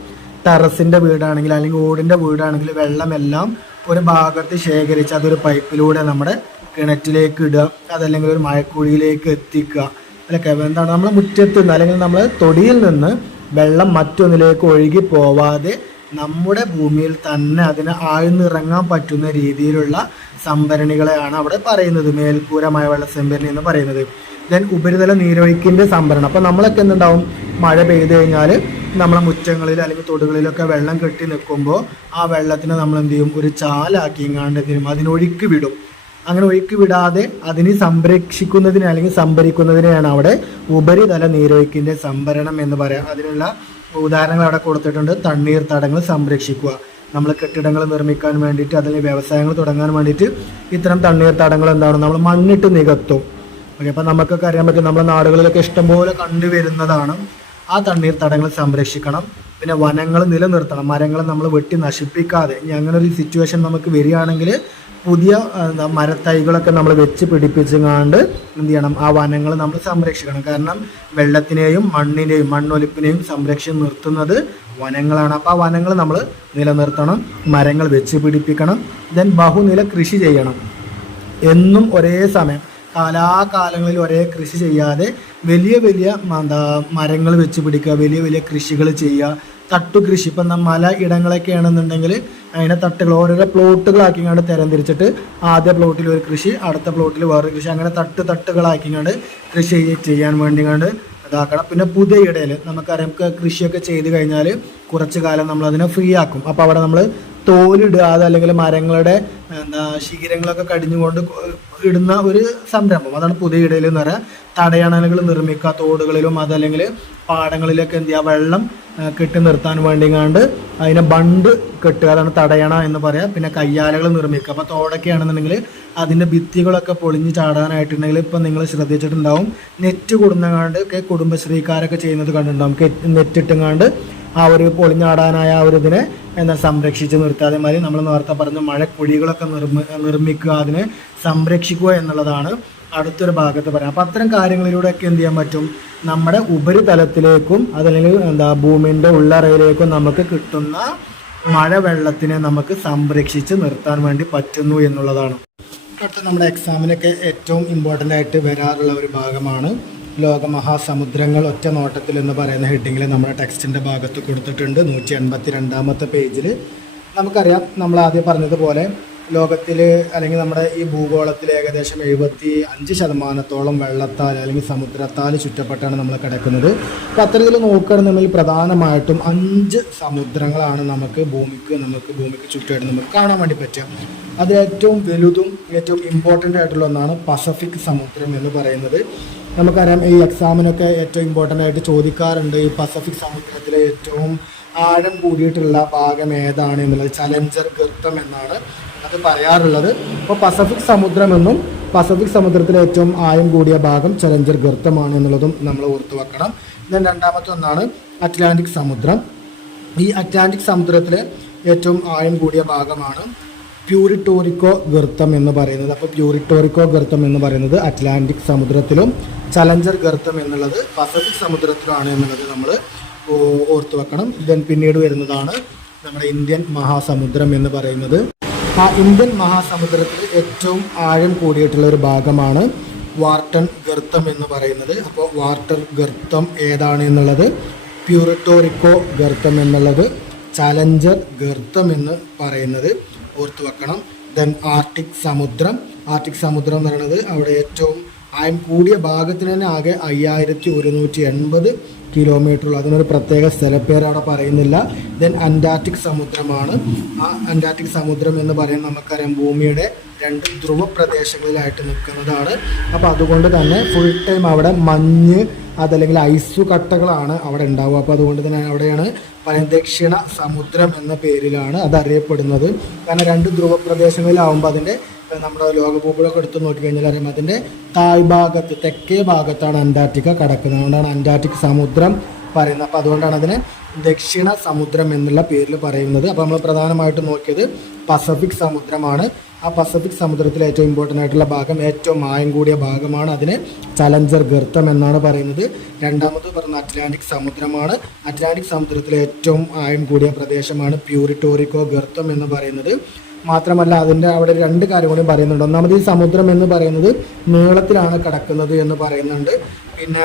ടെറസിൻ്റെ വീടാണെങ്കിൽ അല്ലെങ്കിൽ ഓടിൻ്റെ വീടാണെങ്കിൽ വെള്ളമെല്ലാം ഒരു ഭാഗത്ത് ശേഖരിച്ച് അതൊരു പൈപ്പിലൂടെ നമ്മുടെ കിണറ്റിലേക്ക് ഇടുക, അതല്ലെങ്കിൽ ഒരു മഴക്കുഴിയിലേക്ക് എത്തിക്കുക. അല്ലൊക്കെ എന്താണ്, നമ്മുടെ മുറ്റത്ത് നിന്ന് അല്ലെങ്കിൽ നമ്മൾ തൊടിയിൽ നിന്ന് വെള്ളം മറ്റൊന്നിലേക്ക് ഒഴുകി പോവാതെ നമ്മുടെ ഭൂമിയിൽ തന്നെ അതിന് ആഴ്ന്നിറങ്ങാൻ പറ്റുന്ന രീതിയിലുള്ള സംഭരണികളെയാണ് അവിടെ പറയുന്നത്, മേൽക്കൂര മഴവെള്ള സംഭരണി എന്ന് പറയുന്നത്. ദെൻ ഉപരിതല നീരൊഴുക്കിൻ്റെ സംഭരണം. അപ്പോൾ നമ്മളൊക്കെ എന്തുണ്ടാവും, മഴ പെയ്തു കഴിഞ്ഞാൽ നമ്മളെ മുറ്റങ്ങളിൽ അല്ലെങ്കിൽ തൊടുകളിലൊക്കെ വെള്ളം കെട്ടി നിൽക്കുമ്പോൾ ആ വെള്ളത്തിന് നമ്മൾ എന്ത് ചെയ്യും, ഒരു ചാലാക്കി ഇങ്ങാണ്ട് എന്ത് ചെയ്യും, അതിനൊഴുക്കി വിടും. അങ്ങനെ ഒഴുക്കി വിടാതെ അതിനെ സംരക്ഷിക്കുന്നതിന് അല്ലെങ്കിൽ സംഭരിക്കുന്നതിനെയാണ് അവിടെ ഉപരിതല നീരൊഴുക്കിൻ്റെ സംഭരണം എന്ന് പറയാം. അതിനുള്ള ഉദാഹരണങ്ങൾ അവിടെ കൊടുത്തിട്ടുണ്ട്. തണ്ണീർത്തടങ്ങൾ സംരക്ഷിക്കുക. നമ്മൾ കെട്ടിടങ്ങൾ നിർമ്മിക്കാൻ വേണ്ടിയിട്ട് അല്ലെങ്കിൽ വ്യവസായങ്ങൾ തുടങ്ങാൻ വേണ്ടിയിട്ട് ഇത്തരം തണ്ണീർത്തടങ്ങൾ എന്താണ്, നമ്മൾ മണ്ണിട്ട് നികത്തും. ഓക്കെ, അപ്പം നമുക്കൊക്കെ അറിയാൻ പറ്റും, നമ്മുടെ നാടുകളിലൊക്കെ ഇഷ്ടംപോലെ കണ്ടുവരുന്നതാണ്. ആ തണ്ണീർത്തടങ്ങൾ സംരക്ഷിക്കണം. പിന്നെ വനങ്ങൾ നിലനിർത്തണം, മരങ്ങൾ നമ്മൾ വെട്ടി നശിപ്പിക്കാതെ. ഇനി അങ്ങനെ ഒരു സിറ്റുവേഷൻ നമുക്ക് വരികയാണെങ്കിൽ പുതിയ മരത്തൈകളൊക്കെ നമ്മൾ വെച്ച് പിടിപ്പിച്ചുകൊണ്ട് എന്ത് ചെയ്യണം, ആ വനങ്ങൾ നമ്മൾ സംരക്ഷിക്കണം. കാരണം വെള്ളത്തിനെയും മണ്ണിനെയും മണ്ണൊലിപ്പിനെയും സംരക്ഷിച്ച് നിർത്തുന്നത് വനങ്ങളാണ്. അപ്പോൾ ആ വനങ്ങൾ നമ്മൾ നിലനിർത്തണം, മരങ്ങൾ വെച്ച് പിടിപ്പിക്കണം. ദെൻ ബഹുനില കൃഷി ചെയ്യണം. എന്നും ഒരേ സമയം കാലാകാലങ്ങളിൽ ഒരേ കൃഷി ചെയ്യാതെ വലിയ വലിയ മരങ്ങൾ വെച്ച് പിടിക്കുക, വലിയ വലിയ കൃഷികൾ ചെയ്യുക. തട്ടുകൃഷി, ഇപ്പം മല ഇടങ്ങളൊക്കെ ആണെന്നുണ്ടെങ്കിൽ അതിനെ തട്ടുകൾ ഓരോരോ പ്ലോട്ടുകളാക്കിങ്ങാണ്ട് തരംതിരിച്ചിട്ട് ആദ്യ പ്ലോട്ടിൽ ഒരു കൃഷി, അടുത്ത പ്ലോട്ടിൽ വേറൊരു കൃഷി, അങ്ങനെ തട്ടുകളാക്കിങ്ങാണ്ട് കൃഷി ചെയ്യാൻ വേണ്ടിങ്ങാണ്ട് ഇതാക്കണം. പിന്നെ പുതിയ ഇടയിൽ നമുക്കറിയാം, കൃഷിയൊക്കെ ചെയ്ത് കഴിഞ്ഞാൽ കുറച്ച് കാലം നമ്മളതിനെ ഫ്രീ ആക്കും. അപ്പോൾ അവിടെ നമ്മൾ തോലിടുക, അതല്ലെങ്കിൽ മരങ്ങളുടെ ശിഖരങ്ങളൊക്കെ കടിഞ്ഞുകൊണ്ട് ഇടുന്ന ഒരു സംരംഭം, അതാണ് പുതിയ ഇടയിൽ എന്ന് പറയാം. തടയണകൾ നിർമ്മിക്കുക, തോടുകളിലും അതല്ലെങ്കിൽ പാടങ്ങളിലൊക്കെ എന്ത് ചെയ്യുക, വെള്ളം കെട്ടി നിർത്താൻ വേണ്ടിങ്ങാണ്ട് അതിനെ ബണ്ട് കെട്ടുക, അതാണ് തടയണ എന്ന് പറയാം. പിന്നെ കയ്യാലകൾ നിർമ്മിക്കുക. അപ്പോൾ തോടൊക്കെ ആണെന്നുണ്ടെങ്കിൽ അതിൻ്റെ ഭിത്തികളൊക്കെ പൊളിഞ്ഞ് ചാടാനായിട്ടുണ്ടെങ്കിൽ ഇപ്പം നിങ്ങൾ ശ്രദ്ധിച്ചിട്ടുണ്ടാവും, നെറ്റ് കൊടുങ്ങാണ്ട് ഒക്കെ കുടുംബശ്രീക്കാരൊക്കെ ചെയ്യുന്നത് കണ്ടിട്ടുണ്ടാവും. നെറ്റിട്ടുങ്ങാണ്ട് ആ ഒരു പൊളിഞ്ഞാടാനായ ആ ഒരു ഇതിനെ സംരക്ഷിച്ച് നിർത്തുക. അതേമാതിരി നമ്മൾ നേരത്തെ പറഞ്ഞ മഴക്കുഴികളൊക്കെ നിർമ്മിക്കുക, അതിനെ സംരക്ഷിക്കുക എന്നുള്ളതാണ് അടുത്തൊരു ഭാഗത്ത് പറയാം. അപ്പം അത്തരം കാര്യങ്ങളിലൂടെയൊക്കെ എന്ത് ചെയ്യാൻ പറ്റും, നമ്മുടെ ഉപരിതലത്തിലേക്കും അതല്ലെങ്കിൽ ഭൂമിൻ്റെ ഉള്ളറയിലേക്കും നമുക്ക് കിട്ടുന്ന മഴവെള്ളത്തിനെ നമുക്ക് സംരക്ഷിച്ച് നിർത്താൻ വേണ്ടി പറ്റുന്നു എന്നുള്ളതാണ്. അടുത്ത നമ്മുടെ എക്സാമിനൊക്കെ ഏറ്റവും ഇമ്പോർട്ടൻ്റ് ആയിട്ട് വരാറുള്ള ഒരു ഭാഗമാണ് ലോകമഹാസമുദ്രങ്ങൾ ഒറ്റ നോട്ടത്തിൽ എന്ന് പറയുന്ന ഹെഡിങ്ങിൽ നമ്മുടെ ടെക്സ്റ്റിൻ്റെ ഭാഗത്ത് കൊടുത്തിട്ടുണ്ട്. 182-ാമത്തെ പേജിൽ നമുക്കറിയാം, നമ്മൾ ആദ്യം പറഞ്ഞതുപോലെ ലോകത്തിൽ അല്ലെങ്കിൽ നമ്മുടെ ഈ ഭൂഗോളത്തിൽ ഏകദേശം 75% വെള്ളത്താൽ അല്ലെങ്കിൽ സമുദ്രത്താൽ ചുറ്റപ്പെട്ടാണ് നമ്മൾ കിടക്കുന്നത്. അപ്പോൾ അത്തരത്തിൽ നോക്കുകയാണെന്നുണ്ടെങ്കിൽ പ്രധാനമായിട്ടും 5 സമുദ്രങ്ങളാണ് നമുക്ക് ഭൂമിക്ക് ചുറ്റുമായിട്ട് നമുക്ക് കാണാൻ വേണ്ടി പറ്റുക. അത് ഏറ്റവും വലുതും ഏറ്റവും ഇമ്പോർട്ടൻ്റ് ആയിട്ടുള്ള ഒന്നാണ് പസഫിക് സമുദ്രം എന്ന് പറയുന്നത്. നമുക്കറിയാം, ഈ എക്സാമിനൊക്കെ ഏറ്റവും ഇമ്പോർട്ടൻ്റ് ആയിട്ട് ചോദിക്കാറുണ്ട്, ഈ പസഫിക് സമുദ്രത്തിലെ ഏറ്റവും ആഴം കൂടിയിട്ടുള്ള ഭാഗം ഏതാണ് എന്നുള്ളത്. ചലഞ്ചർ ഗർത്തം എന്നാണ് അത് പറയാറുള്ളത്. അപ്പോൾ പസഫിക് സമുദ്രമെന്നും പസഫിക് സമുദ്രത്തിലെ ഏറ്റവും ആഴം കൂടിയ ഭാഗം ചലഞ്ചർ ഗർത്തമാണ് എന്നുള്ളതും നമ്മൾ ഓർത്തു വെക്കണം. then രണ്ടാമത്തെ ഒന്നാണ് അറ്റ്ലാന്റിക് സമുദ്രം. ഈ അറ്റ്ലാന്റിക് സമുദ്രത്തിലെ ഏറ്റവും ആഴം കൂടിയ ഭാഗമാണ് പ്യൂരിട്ടോറിക്കോ ഗർത്തം എന്ന് പറയുന്നത്. അപ്പോൾ പ്യൂരിട്ടോറിക്കോ ഗർത്തം എന്ന് പറയുന്നത് അറ്റ്ലാന്റിക് സമുദ്രത്തിലും ചലഞ്ചർ ഗർത്തം എന്നുള്ളത് പസഫിക് സമുദ്രത്തിലാണ് എന്നുള്ളത് നമ്മൾ ഓർത്തു വെക്കണം. ദെൻ പിന്നീട് വരുന്നതാണ് നമ്മുടെ ഇന്ത്യൻ മഹാസമുദ്രം എന്ന് പറയുന്നത്. ആ ഇന്ത്യൻ മഹാസമുദ്രത്തിൽ ഏറ്റവും ആഴം കൂടിയിട്ടുള്ള ഒരു ഭാഗമാണ് വാർട്ടൺ ഗർത്തം എന്ന് പറയുന്നത്. അപ്പോൾ വാർട്ടർ ഗർത്തം ഏതാണ് എന്നുള്ളത്, പ്യൂർട്ടോറിക്കോ ഗർത്തം എന്നുള്ളത്, ചലഞ്ചർ ഗർത്തം എന്ന് പറയുന്നത് ഓർത്തു വെക്കണം. ദെൻ ആർട്ടിക് സമുദ്രം എന്ന് പറയുന്നത് അവിടെ ഏറ്റവും ആയം കൂടിയ ഭാഗത്തിന് തന്നെ ആകെ 5180 കിലോമീറ്റർ. അതിനൊരു പ്രത്യേക സ്ഥലപ്പേര് അവിടെ പറയുന്നില്ല. ദെൻ അന്റാർട്ടിക് സമുദ്രമാണ്. ആ അന്റാർട്ടിക് സമുദ്രം എന്ന് പറയുന്നത് നമുക്കറിയാം ഭൂമിയുടെ 2 ധ്രുവ പ്രദേശങ്ങളിലായിട്ട് നിൽക്കുന്നതാണ്. അപ്പോൾ അതുകൊണ്ട് തന്നെ ഫുൾ ടൈം അവിടെ മഞ്ഞ് അതല്ലെങ്കിൽ ഐസു കട്ടകളാണ് അവിടെ ഉണ്ടാവുക. അപ്പോൾ അതുകൊണ്ട് തന്നെ അവിടെയാണ് ദക്ഷിണ സമുദ്രം എന്ന പേരിലാണ് അത് അറിയപ്പെടുന്നത്. കാരണം 2 ധ്രുവ പ്രദേശങ്ങളിലാവുമ്പോൾ അതിൻ്റെ നമ്മുടെ ലോകഭൂപടമൊക്കെ എടുത്ത് നോക്കിക്കഴിഞ്ഞാൽ അറിയാം അതിൻ്റെ താഴ്ഭാഗത്ത് തെക്കേ ഭാഗത്താണ് അന്റാർട്ടിക്ക കിടക്കുന്നത്. അതുകൊണ്ടാണ് അന്റാർട്ടിക് സമുദ്രം പറയുന്നത്. അപ്പോൾ അതുകൊണ്ടാണ് അതിനെ ദക്ഷിണ സമുദ്രം എന്നുള്ള പേരിൽ പറയുന്നത്. അപ്പോൾ നമ്മൾ പ്രധാനമായിട്ട് നോക്കിയത് പസഫിക് സമുദ്രമാണ്. ആ പസഫിക് സമുദ്രത്തിലെ ഏറ്റവും ഇമ്പോർട്ടൻ്റ് ആയിട്ടുള്ള ഭാഗം, ഏറ്റവും ആയം കൂടിയ ഭാഗമാണ്, അതിനെ ചലഞ്ചർ ഗർത്തം എന്നാണ് പറയുന്നത്. രണ്ടാമത് പറഞ്ഞ അറ്റ്ലാന്റിക് സമുദ്രമാണ്. അറ്റ്ലാന്റിക് സമുദ്രത്തിലെ ഏറ്റവും ആയം കൂടിയ പ്രദേശമാണ് പ്യൂർട്ടോറിക്കോ ഗർത്തം എന്ന് പറയുന്നത്. മാത്രമല്ല അതിൻ്റെ അവിടെ 2 കാര്യം കൂടി പറയുന്നുണ്ട്. ഒന്നാമത് ഈ സമുദ്രം എന്ന് പറയുന്നത് നീളത്തിലാണ് കിടക്കുന്നത് എന്ന് പറയുന്നുണ്ട്. പിന്നെ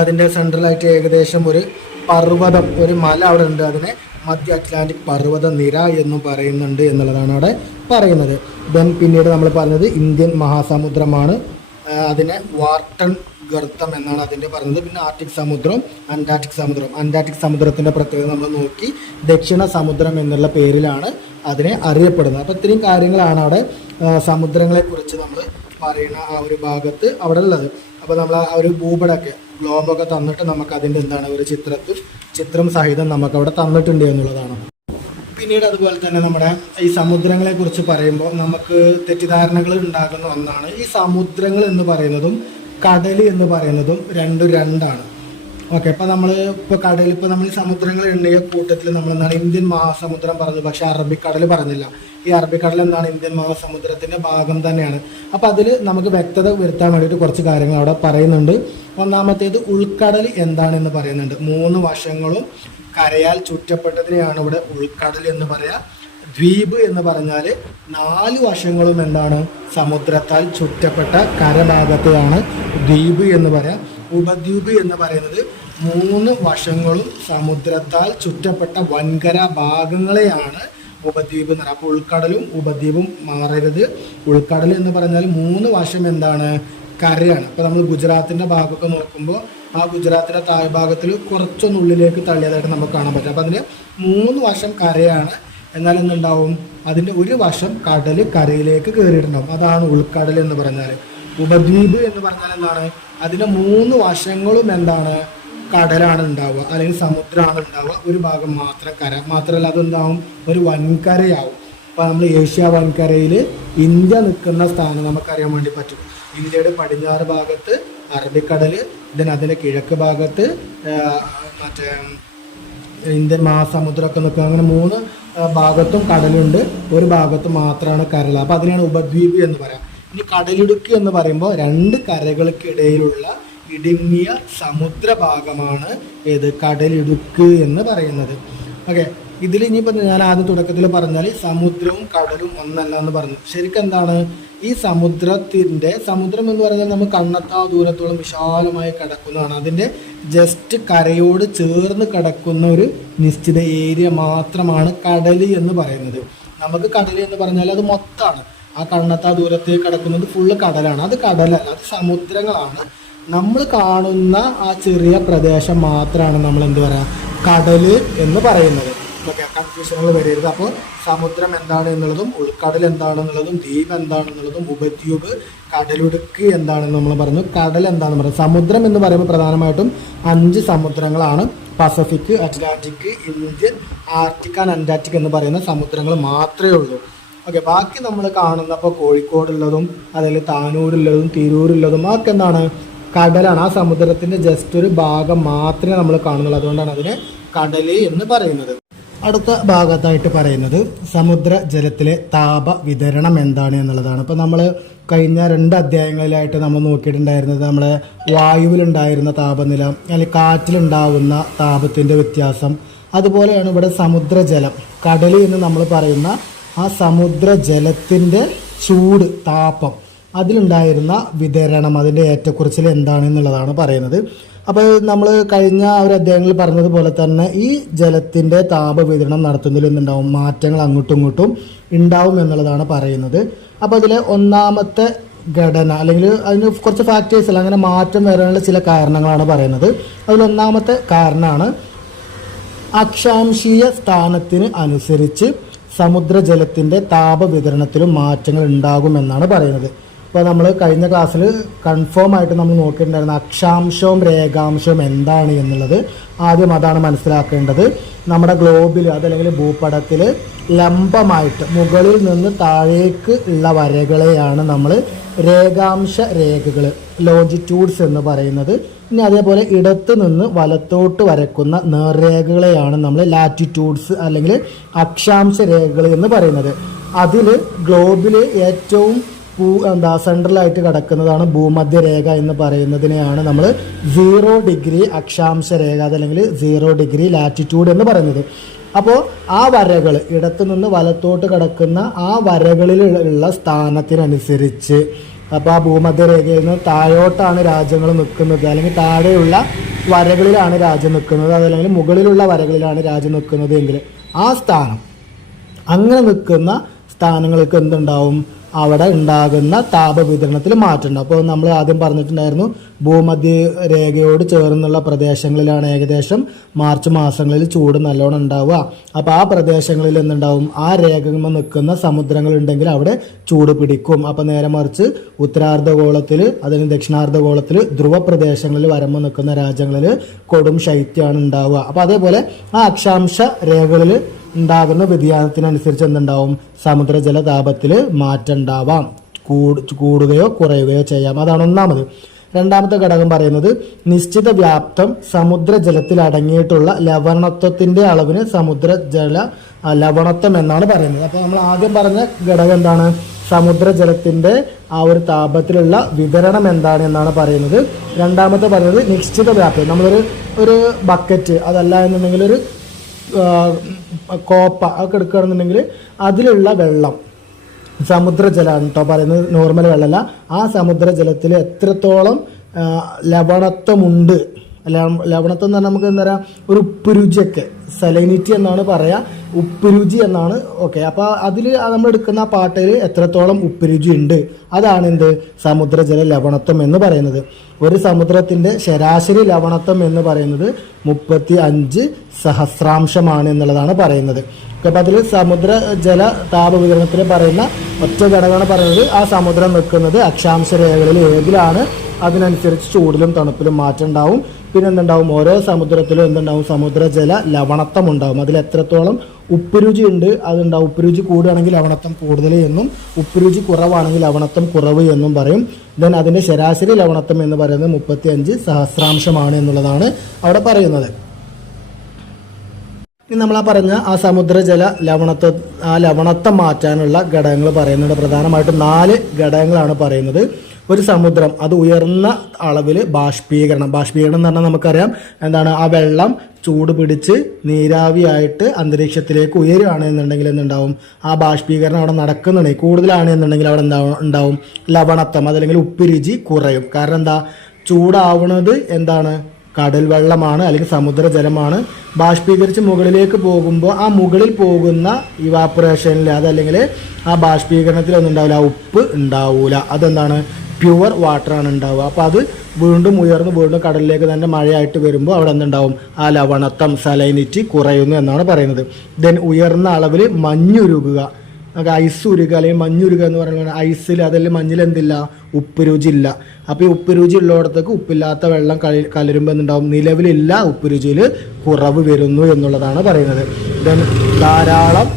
അതിൻ്റെ സെൻട്രലായിട്ട് ഏകദേശം ഒരു പർവ്വതം, ഒരു മല അവിടെ ഉണ്ട്, അതിനെ മധ്യ അറ്റ്ലാന്റിക് പർവ്വത നിര എന്നും പറയുന്നുണ്ട് എന്നുള്ളതാണ് അവിടെ പറയുന്നത്. ദെൻ പിന്നീട് നമ്മൾ പറഞ്ഞത് ഇന്ത്യൻ മഹാസമുദ്രമാണ്. അതിനെ വാർട്ടൺ ഗർത്തം എന്നാണ് അതിൻ്റെ പറയുന്നത്. പിന്നെ ആർട്ടിക് സമുദ്രം, അന്റാർട്ടിക് സമുദ്രത്തിൻ്റെ പ്രത്യേകത നമ്മൾ നോക്കി ദക്ഷിണ സമുദ്രം എന്നുള്ള പേരിലാണ് അതിനെ അറിയപ്പെടുന്നത്. അപ്പോൾ ഇത്രയും കാര്യങ്ങളാണ് അവിടെ സമുദ്രങ്ങളെക്കുറിച്ച് നമ്മൾ പറയുന്ന ആ ഒരു ഭാഗത്ത് അവിടെ ഉള്ളത്. അപ്പോൾ നമ്മൾ ആ ഒരു ഭൂപടമൊക്കെ ഗ്ലോബൊക്കെ തന്നിട്ട് നമുക്ക് അതിൻ്റെ എന്താണ് ഒരു ചിത്രം സഹിതം നമുക്ക് അവിടെ തന്നിട്ടുണ്ട് എന്നുള്ളതാണ്. പിന്നീട് അതുപോലെ തന്നെ നമ്മുടെ ഈ സമുദ്രങ്ങളെക്കുറിച്ച് പറയുമ്പോൾ നമുക്ക് തെറ്റിദ്ധാരണകൾ ഉണ്ടാകുന്ന ഒന്നാണ്. ഈ സമുദ്രങ്ങൾ എന്ന് പറയുന്നതും കടൽ എന്ന് പറയുന്നതും രണ്ടാണ്. ഓക്കെ, അപ്പോൾ നമ്മൾ ഈ സമുദ്രങ്ങൾ ഉണ്ടെങ്കിൽ കൂട്ടത്തിൽ നമ്മൾ എന്താണ് ഇന്ത്യൻ മഹാസമുദ്രം പറഞ്ഞു, പക്ഷെ അറബിക്കടൽ പറഞ്ഞില്ല. ഈ അറബിക്കടൽ എന്താണ് ഇന്ത്യൻ മഹാസമുദ്രത്തിൻ്റെ ഭാഗം തന്നെയാണ്. അപ്പോൾ അതിൽ നമുക്ക് വ്യക്തത വരുത്താൻ വേണ്ടിയിട്ട് കുറച്ച് കാര്യങ്ങൾ അവിടെ പറയുന്നുണ്ട്. ഒന്നാമത്തേത് ഉൾക്കടൽ എന്താണെന്ന് പറയുന്നുണ്ട്. 3 വശങ്ങളും കരയാൽ ചുറ്റപ്പെട്ടതിനെയാണ് ഇവിടെ ഉൾക്കടൽ എന്ന് പറയാം. ദ്വീപ് എന്ന് പറഞ്ഞാൽ 4 വശങ്ങളും എന്താണ് സമുദ്രത്താൽ ചുറ്റപ്പെട്ട കരഭാഗത്തെയാണ് ദ്വീപ് എന്ന് പറയാം. ഉപദ്വീപ് എന്ന് പറയുന്നത് 3 വശങ്ങളും സമുദ്രത്താൽ ചുറ്റപ്പെട്ട വൻകര ഭാഗങ്ങളെയാണ് ഉപദ്വീപ് എന്ന് പറയുക. അപ്പോൾ ഉൾക്കടലും ഉപദ്വീപും മാറരുത്. ഉൾക്കടൽ എന്ന് പറഞ്ഞാൽ 3 വശം എന്താണ് കരയാണ്. അപ്പോൾ നമ്മൾ ഗുജറാത്തിൻ്റെ ഭാഗമൊക്കെ നോക്കുമ്പോൾ ആ ഗുജറാത്തിൻ്റെ താഴ്ഭാഗത്തിൽ കുറച്ചൊന്നുള്ളിലേക്ക് തള്ളിയതായിട്ട് നമുക്ക് കാണാൻ പറ്റും. അപ്പോൾ അതിന് 3 വശം കരയാണ്. എന്നാൽ എന്തുണ്ടാവും, അതിൻ്റെ ഒരു വശം കരയിലേക്ക് കയറിയിട്ടുണ്ടാവും. അതാണ് ഉൾക്കടൽ എന്ന് പറഞ്ഞാൽ. ഉപദ്വീപ് എന്ന് പറഞ്ഞാൽ എന്താണ്, അതിൻ്റെ 3 വശങ്ങളും എന്താണ് കടലാണ് ഉണ്ടാവുക അല്ലെങ്കിൽ സമുദ്രമാണ് ഉണ്ടാവുക. ഒരു ഭാഗം മാത്രം കര. മാത്രമല്ല അതെന്താവും ഒരു വൻകരയാവും. അപ്പോൾ നമ്മൾ ഏഷ്യ വൻകരയിൽ ഇന്ത്യ നിൽക്കുന്ന സ്ഥാനം നമുക്കറിയാൻ വേണ്ടി പറ്റും. ഇന്ത്യയുടെ പടിഞ്ഞാറ് ഭാഗത്ത് അറബിക്കടൽ, അതിൻ്റെ കിഴക്ക് ഭാഗത്ത് മറ്റേ ഇന്ത്യൻ മഹാസമുദ്രമൊക്കെ നിൽക്കുക. അങ്ങനെ 3 ഭാഗത്തും കടലുണ്ട്, ഒരു ഭാഗത്ത് മാത്രമാണ് കരൾ. അപ്പോൾ അതിനെയാണ് ഉപദ്വീപ് എന്ന് പറയാം. ഇനി കടലിടുക്ക് എന്ന് പറയുമ്പോൾ 2 കരകൾക്കിടയിലുള്ള ഇടുങ്ങിയ സമുദ്രഭാഗമാണ് ഏത് കടലിടുക്ക് എന്ന് പറയുന്നത്. ഓക്കെ, ഇതിൽ ഇനിയിപ്പോൾ ഞാൻ ആദ്യം തുടക്കത്തിൽ പറഞ്ഞാൽ സമുദ്രവും കടലും ഒന്നല്ല എന്ന് പറഞ്ഞു. ശരിക്കും എന്താണ് ഈ സമുദ്രം എന്ന് പറയുന്നത് നമ്മൾ കണ്ണെത്താ ദൂരത്തോളം വിശാലമായി കിടക്കുന്നതാണ്. അതിൻ്റെ ജസ്റ്റ് കരയോട് ചേർന്ന് കിടക്കുന്ന ഒരു നിശ്ചിത ഏരിയ മാത്രമാണ് കടൽ എന്ന് പറയുന്നത്. നമുക്ക് കടൽ എന്ന് പറഞ്ഞാൽ അത് മൊത്തമാണ്. ആ കണ്ണെത്താ ദൂരത്തേക്ക് കിടക്കുന്നത് ഫുള്ള് കടലാണ്. അത് കടലല്ല, അത് സമുദ്രങ്ങളാണ്. നമ്മൾ കാണുന്ന ആ ചെറിയ പ്രദേശം മാത്രമാണ് നമ്മൾ എന്ത് പറയുക കടല് എന്ന് പറയുന്നത്. ഓക്കെ, കൺഫ്യൂഷനുകൾ വരരുത്. അപ്പോൾ സമുദ്രം എന്താണ് എന്നുള്ളതും ഉൾക്കടൽ എന്താണെന്നുള്ളതും ദ്വീപ് എന്താണെന്നുള്ളതും ഉപദ്വീപ് കടലിടുക്ക് എന്താണെന്ന് നമ്മൾ പറഞ്ഞു. കടൽ എന്താണെന്ന് പറയുന്നത് സമുദ്രം എന്ന് പറയുമ്പോൾ പ്രധാനമായിട്ടും 5 സമുദ്രങ്ങളാണ്. Pacific, Atlantic, Indian, Arctic and Antarctic എന്ന് പറയുന്ന സമുദ്രങ്ങൾ മാത്രമേ ഉള്ളൂ. ഓക്കെ, ബാക്കി നമ്മൾ കാണുന്ന ഇപ്പോൾ കോഴിക്കോടുള്ളതും അതിൽ താനൂരുള്ളതും തിരൂരുള്ളതും ഒക്കെ എന്താണ് കടലാണ്. ആ സമുദ്രത്തിൻ്റെ ജസ്റ്റ് ഒരു ഭാഗം മാത്രമേ നമ്മൾ കാണുന്നുള്ളൂ. അതുകൊണ്ടാണ് അതിനെ കടൽ എന്ന് പറയുന്നത്. അടുത്ത ഭാഗത്തായിട്ട് പറയുന്നത് സമുദ്ര ജലത്തിലെ താപ വിതരണം എന്താണ് എന്നുള്ളതാണ്. ഇപ്പോൾ നമ്മൾ കഴിഞ്ഞ 2 അധ്യായങ്ങളിലായിട്ട് നമ്മൾ നോക്കിയിട്ടുണ്ടായിരുന്നത് നമ്മളെ വായുവിലുണ്ടായിരുന്ന താപനില അല്ലെങ്കിൽ കാറ്റിലുണ്ടാവുന്ന താപത്തിൻ്റെ വ്യത്യാസം. അതുപോലെയാണ് ഇവിടെ സമുദ്രജലം, കടൽ എന്ന് നമ്മൾ പറയുന്ന ആ സമുദ്രജലത്തിൻ്റെ ചൂട്, താപം, അതിലുണ്ടായിരുന്ന വിതരണം, അതിൻ്റെ ഏറ്റക്കുറച്ചിൽ എന്താണെന്നുള്ളതാണ് പറയുന്നത്. അപ്പോൾ നമ്മൾ കഴിഞ്ഞ ഒരു അധ്യായങ്ങളിൽ പറഞ്ഞതുപോലെ തന്നെ ഈ ജലത്തിൻ്റെ താപവിതരണം നടത്തുന്നതിൽ നിന്നുണ്ടാവും മാറ്റങ്ങൾ അങ്ങോട്ടും ഇങ്ങോട്ടും ഉണ്ടാവും എന്നുള്ളതാണ് പറയുന്നത്. അപ്പോൾ അതിലെ ഒന്നാമത്തെ ഘടന അല്ലെങ്കിൽ അതിന് കുറച്ച് ഫാക്ടേഴ്സ് അല്ല, അങ്ങനെ മാറ്റം വരാനുള്ള ചില കാരണങ്ങളാണ് പറയുന്നത്. അതിലൊന്നാമത്തെ കാരണമാണ് അക്ഷാംശീയ സ്ഥാനത്തിന് അനുസരിച്ച് സമുദ്രജലത്തിൻ്റെ താപവിതരണത്തിലും മാറ്റങ്ങൾ ഉണ്ടാകുമെന്നാണ് പറയുന്നത്. ഇപ്പോൾ നമ്മൾ കഴിഞ്ഞ ക്ലാസ്സിൽ കൺഫേം ആയിട്ട് നമ്മൾ നോക്കിയിട്ടുണ്ടായിരുന്ന അക്ഷാംശവും രേഖാംശവും എന്താണ് എന്നുള്ളത്. ആദ്യം അതാണ് മനസ്സിലാക്കേണ്ടത്. നമ്മുടെ ഗ്ലോബിൽ അതല്ലെങ്കിൽ ഭൂപടത്തിൽ ലംബമായിട്ട് മുകളിൽ നിന്ന് താഴേക്ക് ഉള്ള വരകളെയാണ് നമ്മൾ രേഖാംശ രേഖകൾ, ലോഞ്ചിറ്റ്യൂഡ്സ് എന്ന് പറയുന്നത്. ഇനി അതേപോലെ ഇടത്ത് നിന്ന് വലത്തോട്ട് വരക്കുന്ന നേർരേഖകളെയാണ് നമ്മൾ ലാറ്റിറ്റ്യൂഡ്സ് അല്ലെങ്കിൽ അക്ഷാംശ രേഖകൾ എന്ന് പറയുന്നത്. അതിൽ ഗ്ലോബിൽ ഏറ്റവും സെൻട്രലായിട്ട് കിടക്കുന്നതാണ് ഭൂമധ്യരേഖ എന്ന് പറയുന്നതിനെയാണ് നമ്മൾ 0 ഡിഗ്രി അക്ഷാംശ രേഖ അതല്ലെങ്കിൽ 0 ഡിഗ്രി ലാറ്റിറ്റ്യൂഡ് എന്ന് പറയുന്നത്. അപ്പോൾ ആ വരകൾ ഇടത്തു നിന്ന് വലത്തോട്ട് കിടക്കുന്ന ആ വരകളിൽ ഉള്ള സ്ഥാനത്തിനനുസരിച്ച്, അപ്പോൾ ആ ഭൂമധ്യരേഖയിൽ നിന്ന് താഴോട്ടാണ് രാജ്യങ്ങൾ നിൽക്കുന്നത് അല്ലെങ്കിൽ താഴെയുള്ള വരകളിലാണ് രാജ്യം നിൽക്കുന്നത്, അതല്ലെങ്കിൽ മുകളിലുള്ള വരകളിലാണ് രാജ്യം നിൽക്കുന്നത് എങ്കിൽ ആ സ്ഥാനം, അങ്ങനെ നിൽക്കുന്ന സ്ഥാനങ്ങൾക്ക് എന്തുണ്ടാവും, അവിടെ ഉണ്ടാകുന്ന താപവിതരണത്തിൽ മാറ്റമുണ്ട്. അപ്പോൾ നമ്മൾ ആദ്യം പറഞ്ഞിട്ടുണ്ടായിരുന്നു ഭൂമധ്യ രേഖയോട് ചേർന്നുള്ള പ്രദേശങ്ങളിലാണ് ഏകദേശം മാർച്ച് മാസങ്ങളിൽ ചൂട് നല്ലോണം ഉണ്ടാവുക. അപ്പോൾ ആ പ്രദേശങ്ങളിൽ എന്തുണ്ടാവും, ആ രേഖകൾ നിൽക്കുന്ന സമുദ്രങ്ങൾ ഉണ്ടെങ്കിൽ അവിടെ ചൂട് പിടിക്കും. അപ്പോൾ നേരെ മറിച്ച് ഉത്തരാർദ്ധഗോളത്തിൽ അതിന് ദക്ഷിണാർദ്ധഗോളത്തിൽ ധ്രുവ പ്രദേശങ്ങളിൽ വരമ്പ് നിൽക്കുന്ന രാജ്യങ്ങളിൽ കൊടും ശൈത്യമാണ് ഉണ്ടാവുക. അപ്പോൾ അതേപോലെ ആ അക്ഷാംശ രേഖകളിൽ ഉണ്ടാകുന്ന വ്യതിയാനത്തിനനുസരിച്ച് എന്തുണ്ടാവും, സമുദ്രജല താപത്തിൽ മാറ്റം ഉണ്ടാവാം, കൂടുകയോ കുറയുകയോ ചെയ്യാം. അതാണ് ഒന്നാമത്. രണ്ടാമത്തെ ഘടകം പറയുന്നത് നിശ്ചിത വ്യാപ്തം സമുദ്രജലത്തിൽ അടങ്ങിയിട്ടുള്ള ലവണത്വത്തിന്റെ അളവിന് സമുദ്രജല ലവണത്വം എന്നാണ് പറയുന്നത്. അപ്പോൾ നമ്മൾ ആദ്യം പറഞ്ഞ ഘടകം എന്താണ്, സമുദ്രജലത്തിന്റെ ആ ഒരു താപത്തിലുള്ള വിതരണം എന്താണ് എന്നാണ് പറയുന്നത്. രണ്ടാമത്തെ പറയുന്നത് നിശ്ചിത വ്യാപ്തം. നമ്മളൊരു ബക്കറ്റ് അതല്ല എന്നുണ്ടെങ്കിൽ ഒരു കോപ്പ ഒക്കെ എടുക്കുകയാണെന്നുണ്ടെങ്കിൽ അതിലുള്ള വെള്ളം സമുദ്രജലമാണ് കേട്ടോ പറയുന്നത്, നോർമൽ വെള്ളമല്ല. ആ സമുദ്രജലത്തിൽ എത്രത്തോളം ലവണത്വമുണ്ട്, ലവണത്വം എന്ന് പറഞ്ഞാൽ നമുക്ക് എന്താ പറയുക, ഒരു ഉപ്പ് രുചിയൊക്കെ, സലൈനിറ്റി എന്നാണ് പറയുക, ഉപ്പ് രുചി എന്നാണ്. ഓക്കെ, അപ്പോൾ അതിൽ നമ്മൾ എടുക്കുന്ന ആ പാട്ടയിൽ എത്രത്തോളം ഉപ്പ് രുചി ഉണ്ട് അതാണ് എന്ത്, സമുദ്രജല ലവണത്വം എന്ന് പറയുന്നത്. ഒരു സമുദ്രത്തിൻ്റെ ശരാശരി ലവണത്വം എന്ന് പറയുന്നത് 35 സഹസ്രാംശമാണ് എന്നുള്ളതാണ് പറയുന്നത്. അപ്പോൾ അതിൽ സമുദ്രജല താപവിതരണത്തിൽ പറയുന്ന ഒറ്റ ഘടകമാണ് പറയുന്നത് ആ സമുദ്രം നിൽക്കുന്നത് അക്ഷാംശ രേഖകളിൽ ഏതിലാണ്, അതിനനുസരിച്ച് ചൂടിലും തണുപ്പിലും മാറ്റം ഉണ്ടാവും. പിന്നെ എന്തുണ്ടാവും, ഓരോ സമുദ്രത്തിലും എന്തുണ്ടാവും, സമുദ്രജല ലവണത്വം ഉണ്ടാവും. അതിൽ എത്രത്തോളം ഉപ്പുരുചി ഉണ്ട് അതുണ്ടാവും. ഉപ്പുരുചി കൂടുകയാണെങ്കിൽ ലവണത്വം കൂടുതൽ എന്നും, ഉപ്പുരുചി കുറവാണെങ്കിൽ ലവണത്വം കുറവ് എന്നും പറയും. ദെൻ അതിൻ്റെ ശരാശരി ലവണത്വം എന്ന് പറയുന്നത് 35 സഹസ്രാംശമാണ് എന്നുള്ളതാണ് അവിടെ പറയുന്നത്. ഇനി നമ്മൾ പറഞ്ഞ ആ സമുദ്രജല ലവണത്വം മാറ്റാനുള്ള ഘടകങ്ങൾ പറയുന്നുണ്ട്. പ്രധാനമായിട്ടും 4 ഘടകങ്ങളാണ് പറയുന്നത്. ഒരു സമുദ്രം അത് ഉയർന്ന അളവിൽ ബാഷ്പീകരണം എന്ന് പറഞ്ഞാൽ നമുക്കറിയാം എന്താണ്, ആ വെള്ളം ചൂട് പിടിച്ച് നീരാവിയായിട്ട് അന്തരീക്ഷത്തിലേക്ക് ഉയരുകയാണ് എന്നുണ്ടെങ്കിൽ എന്തുണ്ടാവും, ആ ബാഷ്പീകരണം അവിടെ നടക്കുന്നുണ്ടെങ്കിൽ കൂടുതലാണ് എന്നുണ്ടെങ്കിൽ അവിടെ ഉണ്ടാവും ലവണത്വം അതല്ലെങ്കിൽ ഉപ്പ് രുചി കുറയും. കാരണം എന്താ, ചൂടാവുന്നത് എന്താണ്, കടൽ വെള്ളമാണ് അല്ലെങ്കിൽ സമുദ്രജലമാണ്. ബാഷ്പീകരിച്ച് മുകളിലേക്ക് പോകുമ്പോൾ ആ മുകളിൽ പോകുന്ന ഇവാപ്പറേഷനിൽ അതല്ലെങ്കിൽ ആ ബാഷ്പീകരണത്തിൽ ഒന്നും ഉണ്ടാവില്ല, ആ ഉപ്പ് ഉണ്ടാവില്ല. അതെന്താണ്, പ്യുവർ വാട്ടറാണ് ഉണ്ടാവുക. അപ്പോൾ അത് വീണ്ടും ഉയർന്ന് വീണ്ടും കടലിലേക്ക് തന്നെ മഴയായിട്ട് വരുമ്പോൾ അവിടെ എന്തുണ്ടാവും, ആ ലവണത്വം സലൈനിറ്റി കുറയുന്നു എന്നാണ് പറയുന്നത്. ദെൻ ഉയർന്ന അളവിൽ മഞ്ഞുരുകുക, ഐസ് ഉരുക അല്ലെങ്കിൽ മഞ്ഞുരുക എന്ന് പറയുന്നത് ഐസിൽ അതല്ലെങ്കിൽ മഞ്ഞിൽ എന്തില്ല, ഉപ്പ് രുചി ഇല്ല. അപ്പോൾ ഈ ഉപ്പ് രുചി ഉള്ളിടത്തേക്ക് ഉപ്പില്ലാത്ത വെള്ളം കലരുമ്പോൾ എന്തുണ്ടാവും, നിലവിലില്ല, ഉപ്പ് രുചിയിൽ കുറവ് വരുന്നു എന്നുള്ളതാണ് പറയുന്നത്. ദെൻ ധാരാളം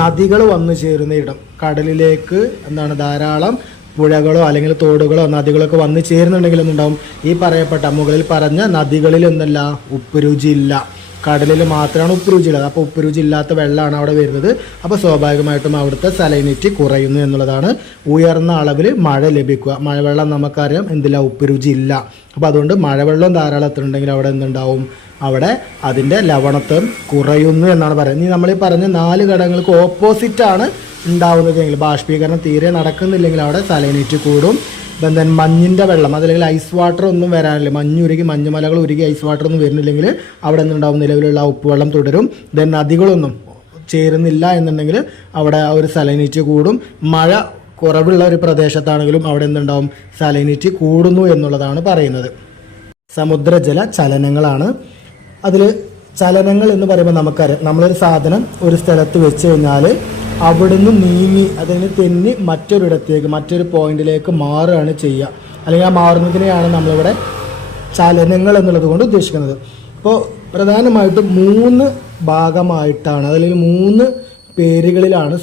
നദികൾ വന്നു ചേരുന്ന ഇടം, കടലിലേക്ക് എന്താണ് ധാരാളം പുഴകളോ അല്ലെങ്കിൽ തോടുകളോ നദികളൊക്കെ വന്നു ചേരുന്നുണ്ടെങ്കിൽ എന്തുണ്ടാവും, ഈ പറയപ്പെട്ട മുകളിൽ പറഞ്ഞ നദികളിൽ ഒന്നല്ല ഉപ്പ് രുചി ഇല്ല, കടലിൽ മാത്രമാണ് ഉപ്പ് രുചി ഉള്ളത്. അപ്പോൾ ഉപ്പ് രുചി ഇല്ലാത്ത വെള്ളമാണ് അവിടെ വരുന്നത്. അപ്പോൾ സ്വാഭാവികമായിട്ടും അവിടുത്തെ സലൈനിറ്റി കുറയുന്നു എന്നുള്ളതാണ്. ഉയർന്ന അളവിൽ മഴ ലഭിക്കുക, മഴവെള്ളം നമുക്കറിയാം എന്തില്ല, ഉപ്പ് രുചി ഇല്ല. അപ്പോൾ അതുകൊണ്ട് മഴവെള്ളം ധാരാളം എത്തുന്നുണ്ടെങ്കിൽ അവിടെ എന്തുണ്ടാവും, അവിടെ അതിൻ്റെ ലവണത്വം കുറയുന്നു എന്നാണ് പറയുന്നത്. ഇനി നമ്മൾ ഈ പറഞ്ഞ 4 ഘടകങ്ങൾക്ക് ഓപ്പോസിറ്റാണ് ഉണ്ടാവുന്നതെങ്കിൽ, ബാഷ്പീകരണം തീരെ നടക്കുന്നില്ലെങ്കിൽ അവിടെ സലൈനിറ്റി കൂടും. then മഞ്ഞിൻ്റെ വെള്ളം അതല്ലെങ്കിൽ ഐസ് വാട്ടർ ഒന്നും വരാനില്ല, മഞ്ഞുരുകി മഞ്ഞുമലകൾ ഉരുകി ഐസ് വാട്ടർ ഒന്നും വരുന്നില്ലെങ്കിൽ അവിടെ നിന്നുണ്ടാവും നിലവിലുള്ള ഉപ്പുവെള്ളം തുടരും. then നദികളൊന്നും ചേരുന്നില്ല എന്നുണ്ടെങ്കിൽ അവിടെ ഒരു സലൈനിറ്റി കൂടും. മഴ കുറവുള്ള ഒരു പ്രദേശത്താണെങ്കിലും അവിടെ എന്തുണ്ടാവും, സലൈനിറ്റി കൂടുന്നു എന്നുള്ളതാണ് പറയുന്നത്. സമുദ്രജല ചലനങ്ങളാണ്. അതിൽ ചലനങ്ങൾ എന്ന് പറയുമ്പോൾ നമുക്കറിയാം, നമ്മളൊരു സാധനം ഒരു സ്ഥലത്ത് വെച്ച് കഴിഞ്ഞാൽ അവിടുന്ന് നീങ്ങി അതിന് തെന്നി മറ്റൊരിടത്തേക്ക് മറ്റൊരു പോയിന്റിലേക്ക് മാറുകയാണ് ചെയ്യുക, അല്ലെങ്കിൽ ആ മാറുന്നതിനെയാണ് നമ്മളിവിടെ ചലനങ്ങൾ എന്നുള്ളത് കൊണ്ട് ഉദ്ദേശിക്കുന്നത്. അപ്പോൾ പ്രധാനമായിട്ടും 3 ഭാഗമായിട്ടാണ്, അല്ലെങ്കിൽ 3 പേരുകളിലാണ്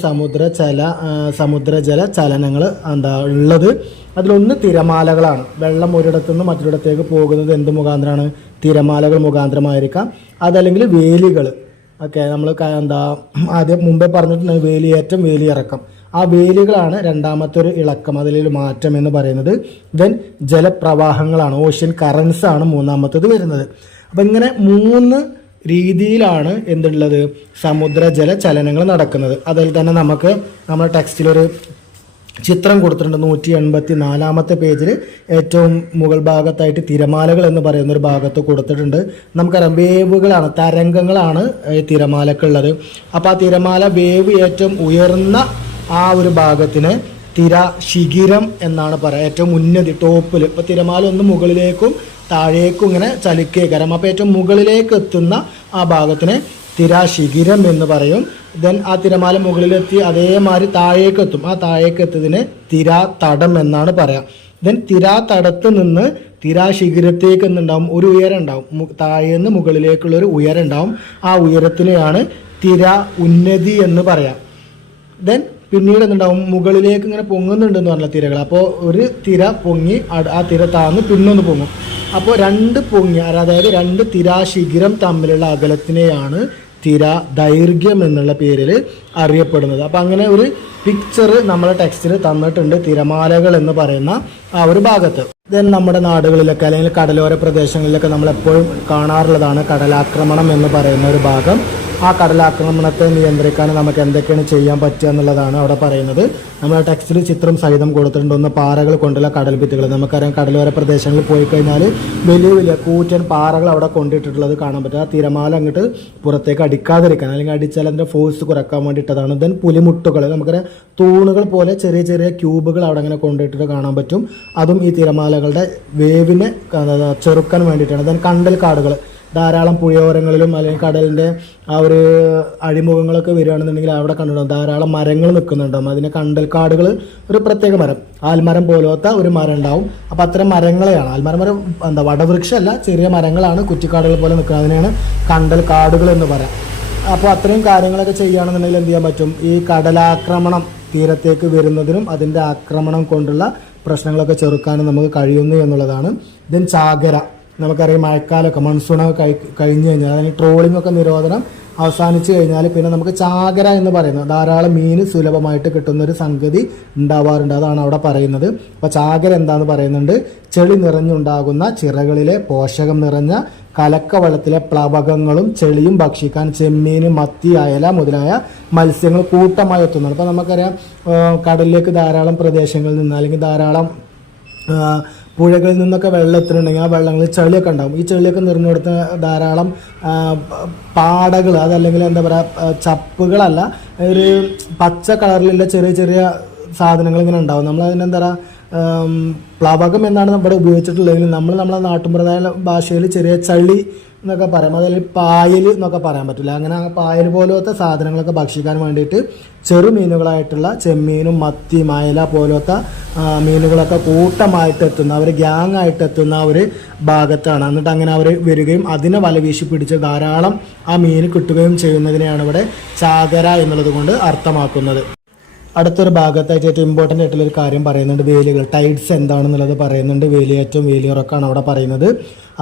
സമുദ്രജല ചലനങ്ങൾ ഉള്ളത്. അതിലൊന്ന് തിരമാലകളാണ്. വെള്ളം ഒരിടത്തുനിന്ന് മറ്റൊരിടത്തേക്ക് പോകുന്നത് എന്ത് മുഖാന്തരമാണ്? തിരമാലകൾ മുഖാന്തരമായിരിക്കാം. അതല്ലെങ്കിൽ വേലികൾ. ഓക്കെ, നമ്മൾ ആദ്യം മുമ്പേ പറഞ്ഞിട്ടുണ്ട് വേലിയേറ്റം വേലിയിറക്കം. ആ വേലികളാണ് രണ്ടാമത്തെ ഒരു ഇളക്കം, അതിലൊരു മാറ്റം എന്ന് പറയുന്നത്. ദെൻ ജലപ്രവാഹങ്ങളാണ്, ഓഷ്യൻ കറൻസ് ആണ് മൂന്നാമത്തത് വരുന്നത്. അപ്പം ഇങ്ങനെ 3 രീതിയിലാണ് എന്തുള്ളത്, സമുദ്രജല ചലനങ്ങൾ നടക്കുന്നത്. അതിൽ തന്നെ നമുക്ക് നമ്മുടെ ടെക്സ്റ്റിലൊരു ചിത്രം കൊടുത്തിട്ടുണ്ട്. 184 പേജിൽ ഏറ്റവും മുകൾ ഭാഗത്തായിട്ട് തിരമാലകൾ എന്ന് പറയുന്ന ഒരു ഭാഗത്ത് കൊടുത്തിട്ടുണ്ട്. നമുക്കറിയാം വേവുകളാണ്, തരംഗങ്ങളാണ് തിരമാലക്കുള്ളത്. അപ്പോൾ ആ തിരമാല വേവ് ഏറ്റവും ഉയർന്ന ആ ഒരു ഭാഗത്തിന് തിരശിഖിരം എന്നാണ് പറയുക. ഏറ്റവും ഉന്നതി ടോപ്പിൽ. ഇപ്പോൾ തിരമാല ഒന്ന് മുകളിലേക്കും താഴേക്കും ഇങ്ങനെ ചലിക്കുകയും, അപ്പോൾ ഏറ്റവും മുകളിലേക്ക് എത്തുന്ന ആ ഭാഗത്തിന് തിരശിഖിരം എന്ന് പറയും. ദെൻ ആ തിരമാല മുകളിലെത്തി അതേമാതിരി താഴേക്ക് എത്തും, ആ താഴേക്ക് എത്തുന്നതിന് തിരാതടം എന്നാണ് പറയാം. ദെൻ തിരാതടത്ത് നിന്ന് തിരാശിഖിരത്തേക്ക് എന്നുണ്ടാവും ഒരു ഉയരം ഉണ്ടാവും, താഴേന്ന് മുകളിലേക്കുള്ളൊരു ഉയരം ഉണ്ടാവും. ആ ഉയരത്തിനെയാണ് തിര ഉന്നതി എന്ന് പറയാം. ദെൻ പിന്നീട് എന്തുണ്ടാവും, മുകളിലേക്ക് ഇങ്ങനെ പൊങ്ങുന്നുണ്ടെന്ന് പറഞ്ഞ തിരകൾ. അപ്പോൾ ഒരു തിര പൊങ്ങി ആ തിര താന്ന് പിന്നൊന്ന് പൊങ്ങും. അപ്പോൾ 2 പൊങ്ങി, അതായത് 2 തിരാശിഖിരം തമ്മിലുള്ള അകലത്തിനെയാണ് തിര ദൈർഘ്യം എന്നുള്ള പേരിൽ അറിയപ്പെടുന്നത്. അപ്പോൾ അങ്ങനെ ഒരു പിക്ചർ നമ്മളെ ടെക്സ്റ്റിൽ തന്നിട്ടുണ്ട്, തിരമാലകൾ എന്ന് പറയുന്ന ആ ഒരു ഭാഗത്ത്. ദെൻ നമ്മുടെ നാടുകളിലൊക്കെ അല്ലെങ്കിൽ കടലോര പ്രദേശങ്ങളിലൊക്കെ നമ്മളെപ്പോഴും കാണാറുള്ളതാണ് കടലാക്രമണം എന്ന് പറയുന്ന ഒരു ഭാഗം. ആ കടലാക്രമണത്തെ നിയന്ത്രിക്കാൻ നമുക്ക് എന്തൊക്കെയാണ് ചെയ്യാൻ പറ്റുക എന്നുള്ളതാണ് അവിടെ പറയുന്നത്. നമ്മുടെ ടെക്സ്റ്റിൽ ചിത്രം സഹിതം കൊടുത്തിട്ടുണ്ട്. ഒന്ന് പാറകൾ കൊണ്ടുള്ള കടൽ ഭിത്തികൾ. നമുക്കറിയാം കടലോര പ്രദേശങ്ങളിൽ പോയി കഴിഞ്ഞാൽ വലിയ വലിയ കൂറ്റൻ പാറകൾ അവിടെ കൊണ്ടിട്ടുള്ളത് കാണാൻ പറ്റും. ആ തിരമാല അങ്ങോട്ട് പുറത്തേക്ക് അടിക്കാതിരിക്കാൻ, അല്ലെങ്കിൽ അടിച്ചാൽ അതിൻ്റെ ഫോഴ്സ് കുറക്കാൻ വേണ്ടിയിട്ടതാണ്. ദെൻ പുലിമുട്ടുകൾ, നമുക്കറിയാം തൂണുകൾ പോലെ ചെറിയ ചെറിയ ക്യൂബുകൾ അവിടെ അങ്ങനെ കൊണ്ടിട്ടിട്ട് കാണാൻ പറ്റും. അതും ഈ തിരമാലകളുടെ വേവിനെ ചെറുക്കാൻ വേണ്ടിയിട്ടാണ്. ദെൻ കണ്ടൽ കാടുകൾ, ധാരാളം പുഴയോരങ്ങളിലും അല്ലെങ്കിൽ കടലിൻ്റെ ആ ഒരു അഴിമുഖങ്ങളൊക്കെ വരികയാണെന്നുണ്ടെങ്കിൽ അവിടെ കണ്ടിട്ടുണ്ടാകും ധാരാളം മരങ്ങൾ നിൽക്കുന്നുണ്ടാകും. അതിന് കണ്ടൽക്കാടുകൾ ഒരു പ്രത്യേക മരം, ആൽമരം പോലത്തെ ഒരു മരം ഉണ്ടാവും. അപ്പോൾ അത്തരം മരങ്ങളെയാണ്, ആൽമരം വടവൃക്ഷമല്ല, ചെറിയ മരങ്ങളാണ് കുറ്റിക്കാടുകൾ പോലെ നിൽക്കുന്നത്. അതിനെയാണ് കണ്ടൽ കാടുകൾ എന്ന് പറയാം. അപ്പോൾ അത്രയും കാര്യങ്ങളൊക്കെ ചെയ്യുകയാണെന്നുണ്ടെങ്കിൽ എന്ത് ചെയ്യാൻ പറ്റും, ഈ കടലാക്രമണം തീരത്തേക്ക് വരുന്നതിനും അതിൻ്റെ ആക്രമണം കൊണ്ടുള്ള പ്രശ്നങ്ങളൊക്കെ ചെറുക്കാനും നമുക്ക് കഴിയുന്നു എന്നുള്ളതാണ്. ദെൻ ചാകര, നമുക്കറിയാം മഴക്കാലമൊക്കെ മൺസൂണൊക്കെ കഴിഞ്ഞ് കഴിഞ്ഞാൽ, അതായത് ട്രോളിംഗ് ഒക്കെ നിരോധനം അവസാനിച്ച് കഴിഞ്ഞാൽ പിന്നെ നമുക്ക് ചാകര എന്ന് പറയുന്നത് ധാരാളം മീൻ സുലഭമായിട്ട് കിട്ടുന്നൊരു സംഗതി ഉണ്ടാവാറുണ്ട്. അതാണ് അവിടെ പറയുന്നത്. അപ്പോൾ ചാകര എന്താണെന്ന് പറയുന്നുണ്ട്, ചെളി നിറഞ്ഞുണ്ടാകുന്ന ചിറകളിലെ പോഷകം നിറഞ്ഞ കലക്കവെള്ളത്തിലെ പ്ലവകങ്ങളും ചെളിയും ഭക്ഷിക്കാൻ ചെമ്മീൻ, മത്തി, അയല മുതലായ മത്സ്യങ്ങൾ കൂട്ടമായി എത്തുന്നതാണ്. അപ്പോൾ നമുക്കറിയാം കടലിലേക്ക് ധാരാളം പ്രദേശങ്ങളിൽ നിന്ന് അല്ലെങ്കിൽ ധാരാളം പുഴകളിൽ നിന്നൊക്കെ വെള്ളം എത്തുന്നുണ്ടെങ്കിൽ ആ വെള്ളങ്ങളിൽ ചെളിയൊക്കെ ഉണ്ടാകും. ഈ ചെളിയൊക്കെ നിറഞ്ഞെടുത്ത ധാരാളം പാടകൾ, അതല്ലെങ്കിൽ എന്താ പറയുക ചപ്പുകളല്ല, ഒരു പച്ച കളറിലുള്ള ചെറിയ ചെറിയ സാധനങ്ങൾ ഇങ്ങനെ ഉണ്ടാവും. നമ്മൾ അതിനെന്താ പറയുക പ്ലവകം എന്നാണ് ഇവിടെ ഉപയോഗിച്ചിട്ടുള്ളതെങ്കിൽ നമ്മളെ നാട്ടുമ്പുറമായ ഭാഷയിൽ ചെറിയ ചളി എന്നൊക്കെ പറയാം, അതിൽ പായൽ എന്നൊക്കെ പറയാൻ പറ്റില്ല. അങ്ങനെ ആ പായൽ പോലത്തെ സാധനങ്ങളൊക്കെ ഭക്ഷിക്കാൻ വേണ്ടിയിട്ട് ചെറുമീനുകളായിട്ടുള്ള ചെമ്മീനും മത്തി, അയല പോലത്തെ മീനുകളൊക്കെ കൂട്ടമായിട്ട് എത്തുന്ന, അവർ ഗ്യാങ് ആയിട്ട് എത്തുന്ന ഒരു ഭാഗത്താണ്. എന്നിട്ട് അങ്ങനെ അവർ വരികയും അതിനെ വല വീശി പിടിച്ച് ധാരാളം ആ മീൻ കിട്ടുകയും ചെയ്യുന്നതിനെയാണ് ഇവിടെ ചാകര എന്നുള്ളത് കൊണ്ട് അർത്ഥമാക്കുന്നത്. അടുത്തൊരു ഭാഗത്തായിട്ട് ഏറ്റവും ഇമ്പോർട്ടൻ്റ് ആയിട്ടുള്ളൊരു കാര്യം പറയുന്നുണ്ട്, വേലികൾ, ടൈഡ്സ് എന്താണെന്നുള്ളത് പറയുന്നുണ്ട്. വേലിയേറ്റവും വേലിയിറക്കമാണ് അവിടെ പറയുന്നത്.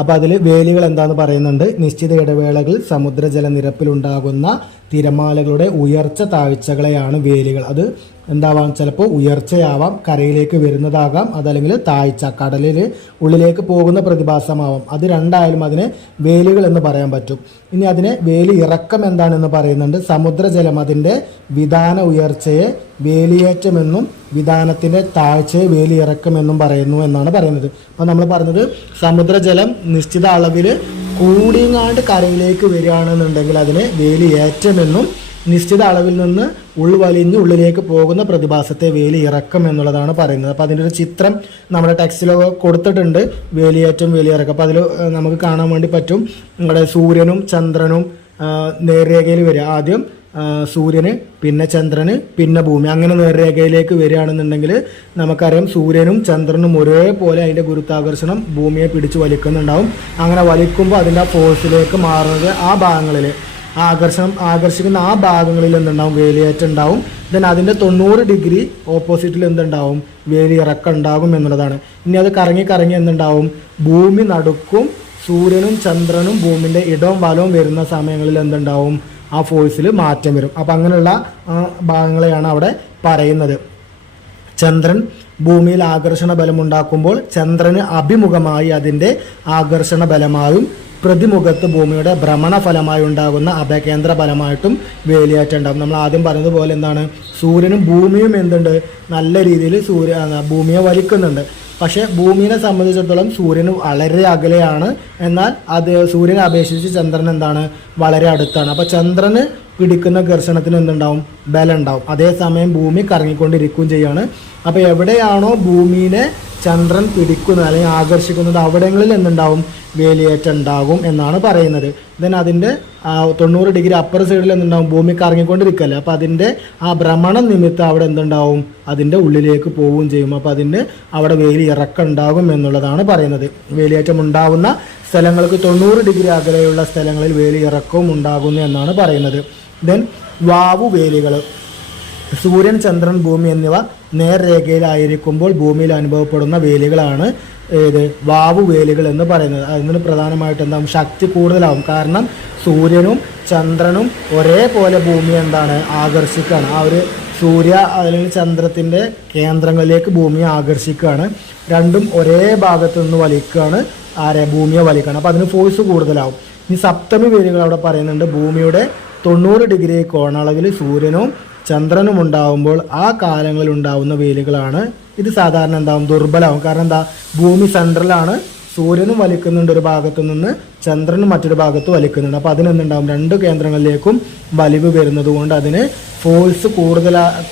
അപ്പോൾ അതിൽ വേലികൾ എന്താണെന്ന് പറയുന്നുണ്ട്, നിശ്ചിത ഇടവേളകളിൽ സമുദ്രജലനിരപ്പിലുണ്ടാകുന്ന തിരമാലകളുടെ ഉയർച്ച താഴ്ചകളെയാണ് വേലികൾ. അത് എന്താവാം, ചിലപ്പോൾ ഉയർച്ചയാവാം, കരയിലേക്ക് വരുന്നതാകാം, അതല്ലെങ്കിൽ താഴ്ച കടലിൽ ഉള്ളിലേക്ക് പോകുന്ന പ്രതിഭാസമാവാം. അത് രണ്ടായാലും അതിനെ വേലികൾ എന്ന് പറയാൻ പറ്റും. ഇനി അതിനെ വേലി ഇറക്കം എന്താണെന്ന് പറയുന്നുണ്ട്. സമുദ്രജലം അതിൻ്റെ വിതാന ഉയർച്ചയെ വേലിയേറ്റമെന്നും വിതാനത്തിൻ്റെ താഴ്ചയെ വേലിയിറക്കമെന്നും പറയുന്നു എന്നാണ് പറയുന്നത്. അപ്പോൾ നമ്മൾ പറഞ്ഞത് സമുദ്രജലം നിശ്ചിത അളവിൽ കൂടിങ്ങാണ്ട് കരയിലേക്ക് വരികയാണെന്നുണ്ടെങ്കിൽ അതിനെ വേലിയേറ്റമെന്നും നിശ്ചിത അളവിൽ നിന്ന് ഉൾവലിഞ്ഞ് ഉള്ളിലേക്ക് പോകുന്ന പ്രതിഭാസത്തെ വേലി ഇറക്കം എന്നുള്ളതാണ് പറയുന്നത്. അപ്പോൾ അതിൻ്റെ ഒരു ചിത്രം നമ്മുടെ ടെക്സ്റ്റിലൊക്കെ കൊടുത്തിട്ടുണ്ട്, വേലിയേറ്റം വേലിയിറക്കം. അപ്പോൾ അതിൽ നമുക്ക് കാണാൻ വേണ്ടി പറ്റും നമ്മുടെ സൂര്യനും ചന്ദ്രനും നേർരേഖയിൽ വരിക. ആദ്യം സൂര്യന്, പിന്നെ ചന്ദ്രന്, പിന്നെ ഭൂമി, അങ്ങനെ നേർരേഖയിലേക്ക് വരികയാണെന്നുണ്ടെങ്കിൽ നമുക്കറിയാം സൂര്യനും ചന്ദ്രനും ഒരേപോലെ അതിൻ്റെ ഗുരുത്വാകർഷണം ഭൂമിയെ പിടിച്ച് വലിക്കുന്നുണ്ടാവും. അങ്ങനെ വലിക്കുമ്പോൾ അതിൻ്റെ ഫോഴ്സിലേക്ക് മാറുന്നത് ആ ഭാഗങ്ങളിൽ ആകർഷിക്കുന്ന ആ ഭാഗങ്ങളിൽ എന്തുണ്ടാവും, വേലിയേറ്റം ഉണ്ടാവും. ദെൻ അതിൻ്റെ 90 ഡിഗ്രി ഓപ്പോസിറ്റിൽ എന്തുണ്ടാവും, വേലി ഇറക്കം ഉണ്ടാകും എന്നുള്ളതാണ്. ഇനി അത് കറങ്ങി കറങ്ങി എന്തുണ്ടാവും, ഭൂമി നടുക്കും സൂര്യനും ചന്ദ്രനും ഭൂമിൻ്റെ ഇടവും വലവും വരുന്ന സമയങ്ങളിൽ എന്തുണ്ടാവും, ആ ഫോഴ്സിൽ മാറ്റം വരും. അപ്പം അങ്ങനെയുള്ള ഭാഗങ്ങളെയാണ് അവിടെ പറയുന്നത്. ചന്ദ്രൻ ഭൂമിയിൽ ആകർഷണ ബലം ഉണ്ടാക്കുമ്പോൾ ചന്ദ്രന് അഭിമുഖമായി അതിൻ്റെ ആകർഷണ ബലമായും പ്രതിമുഖത്ത് ഭൂമിയുടെ ഭ്രമണ ഫലമായി ഉണ്ടാകുന്ന അപകേന്ദ്ര ഫലമായിട്ടും വേലിയേറ്റം ഉണ്ടാകും. നമ്മൾ ആദ്യം പറഞ്ഞതുപോലെ എന്താണ്, സൂര്യനും ഭൂമിയും എന്തുണ്ട്, നല്ല രീതിയിൽ ഭൂമിയെ വലിക്കുന്നുണ്ട്. പക്ഷേ ഭൂമിയെ സംബന്ധിച്ചിടത്തോളം സൂര്യന് വളരെ അകലെയാണ്. എന്നാൽ അത് സൂര്യനെ അപേക്ഷിച്ച് ചന്ദ്രൻ എന്താണ്, വളരെ അടുത്താണ്. അപ്പോൾ ചന്ദ്രന് പിടിക്കുന്ന ഘർഷണത്തിന് എന്തുണ്ടാവും, ബലം ഉണ്ടാവും. അതേസമയം ഭൂമി കറങ്ങിക്കൊണ്ടിരിക്കുകയും ചെയ്യാണ്. അപ്പോൾ എവിടെയാണോ ഭൂമിയെ ചന്ദ്രൻ പിടിക്കുന്നത് അല്ലെങ്കിൽ ആകർഷിക്കുന്നത് അവിടങ്ങളിൽ എന്തുണ്ടാവും, വേലിയേറ്റം ഉണ്ടാകും എന്നാണ് പറയുന്നത്. ദെൻ അതിൻ്റെ 90 ഡിഗ്രി അപ്പർ സൈഡിൽ എന്തുണ്ടാവും, ഭൂമി കറങ്ങിക്കൊണ്ടിരിക്കുകയല്ലേ. അപ്പോൾ അതിൻ്റെ ആ ഭ്രമണം നിമിത്തം അവിടെ എന്തുണ്ടാവും, അതിൻ്റെ ഉള്ളിലേക്ക് പോവുകയും ചെയ്യും. അപ്പോൾ അതിന് അവിടെ വേലി ഇറക്കം ഉണ്ടാകും എന്നുള്ളതാണ് പറയുന്നത്. വേലിയേറ്റം ഉണ്ടാകുന്ന സ്ഥലങ്ങൾക്ക് 90 ഡിഗ്രി അകലെയുള്ള സ്ഥലങ്ങളിൽ വേലി ഇറക്കവും ഉണ്ടാകുന്നു എന്നാണ് പറയുന്നത്. ദെൻ വാവു വേലികൾ, സൂര്യൻ ചന്ദ്രൻ ഭൂമി എന്നിവ നേർരേഖയിലായിരിക്കുമ്പോൾ ഭൂമിയിൽ അനുഭവപ്പെടുന്ന വേലികളാണ് വാവു വേലികൾ എന്ന് പറയുന്നത്. അതിന് പ്രധാനമായിട്ട് എന്താകും, ശക്തി കൂടുതലാവും. കാരണം സൂര്യനും ചന്ദ്രനും ഒരേപോലെ ഭൂമി എന്താണ്, ആകർഷിക്കുകയാണ്. ആ ഒരു സൂര്യ അല്ലെങ്കിൽ ചന്ദ്രത്തിൻ്റെ കേന്ദ്രങ്ങളിലേക്ക് ഭൂമിയെ ആകർഷിക്കുകയാണ്. രണ്ടും ഒരേ ഭാഗത്തു നിന്ന് വലിക്കുകയാണ്, ഭൂമിയെ വലിക്കുകയാണ്. അപ്പോൾ അതിന് ഫോഴ്സ് കൂടുതലാവും. ഈ സപ്തമി വേലികൾ അവിടെ പറയുന്നുണ്ട്. ഭൂമിയുടെ 90 ഡിഗ്രി കോണളവിൽ സൂര്യനും ചന്ദ്രനും ഉണ്ടാവുമ്പോൾ ആ കാലങ്ങളിൽ ഉണ്ടാവുന്ന വേലികളാണ്. ഇത് സാധാരണ എന്താവും, ദുർബലമാവും. കാരണം എന്താ, ഭൂമി സെൻട്രലാണ്, സൂര്യനും വലിക്കുന്നുണ്ട് ഒരു ഭാഗത്തു നിന്ന്, ചന്ദ്രനും മറ്റൊരു ഭാഗത്ത് വലിക്കുന്നുണ്ട്. അപ്പോൾ അതിനെന്തുണ്ടാവും, രണ്ട് കേന്ദ്രങ്ങളിലേക്കും വലിവ് വരുന്നത് കൊണ്ട് അതിന് ഫോഴ്സ്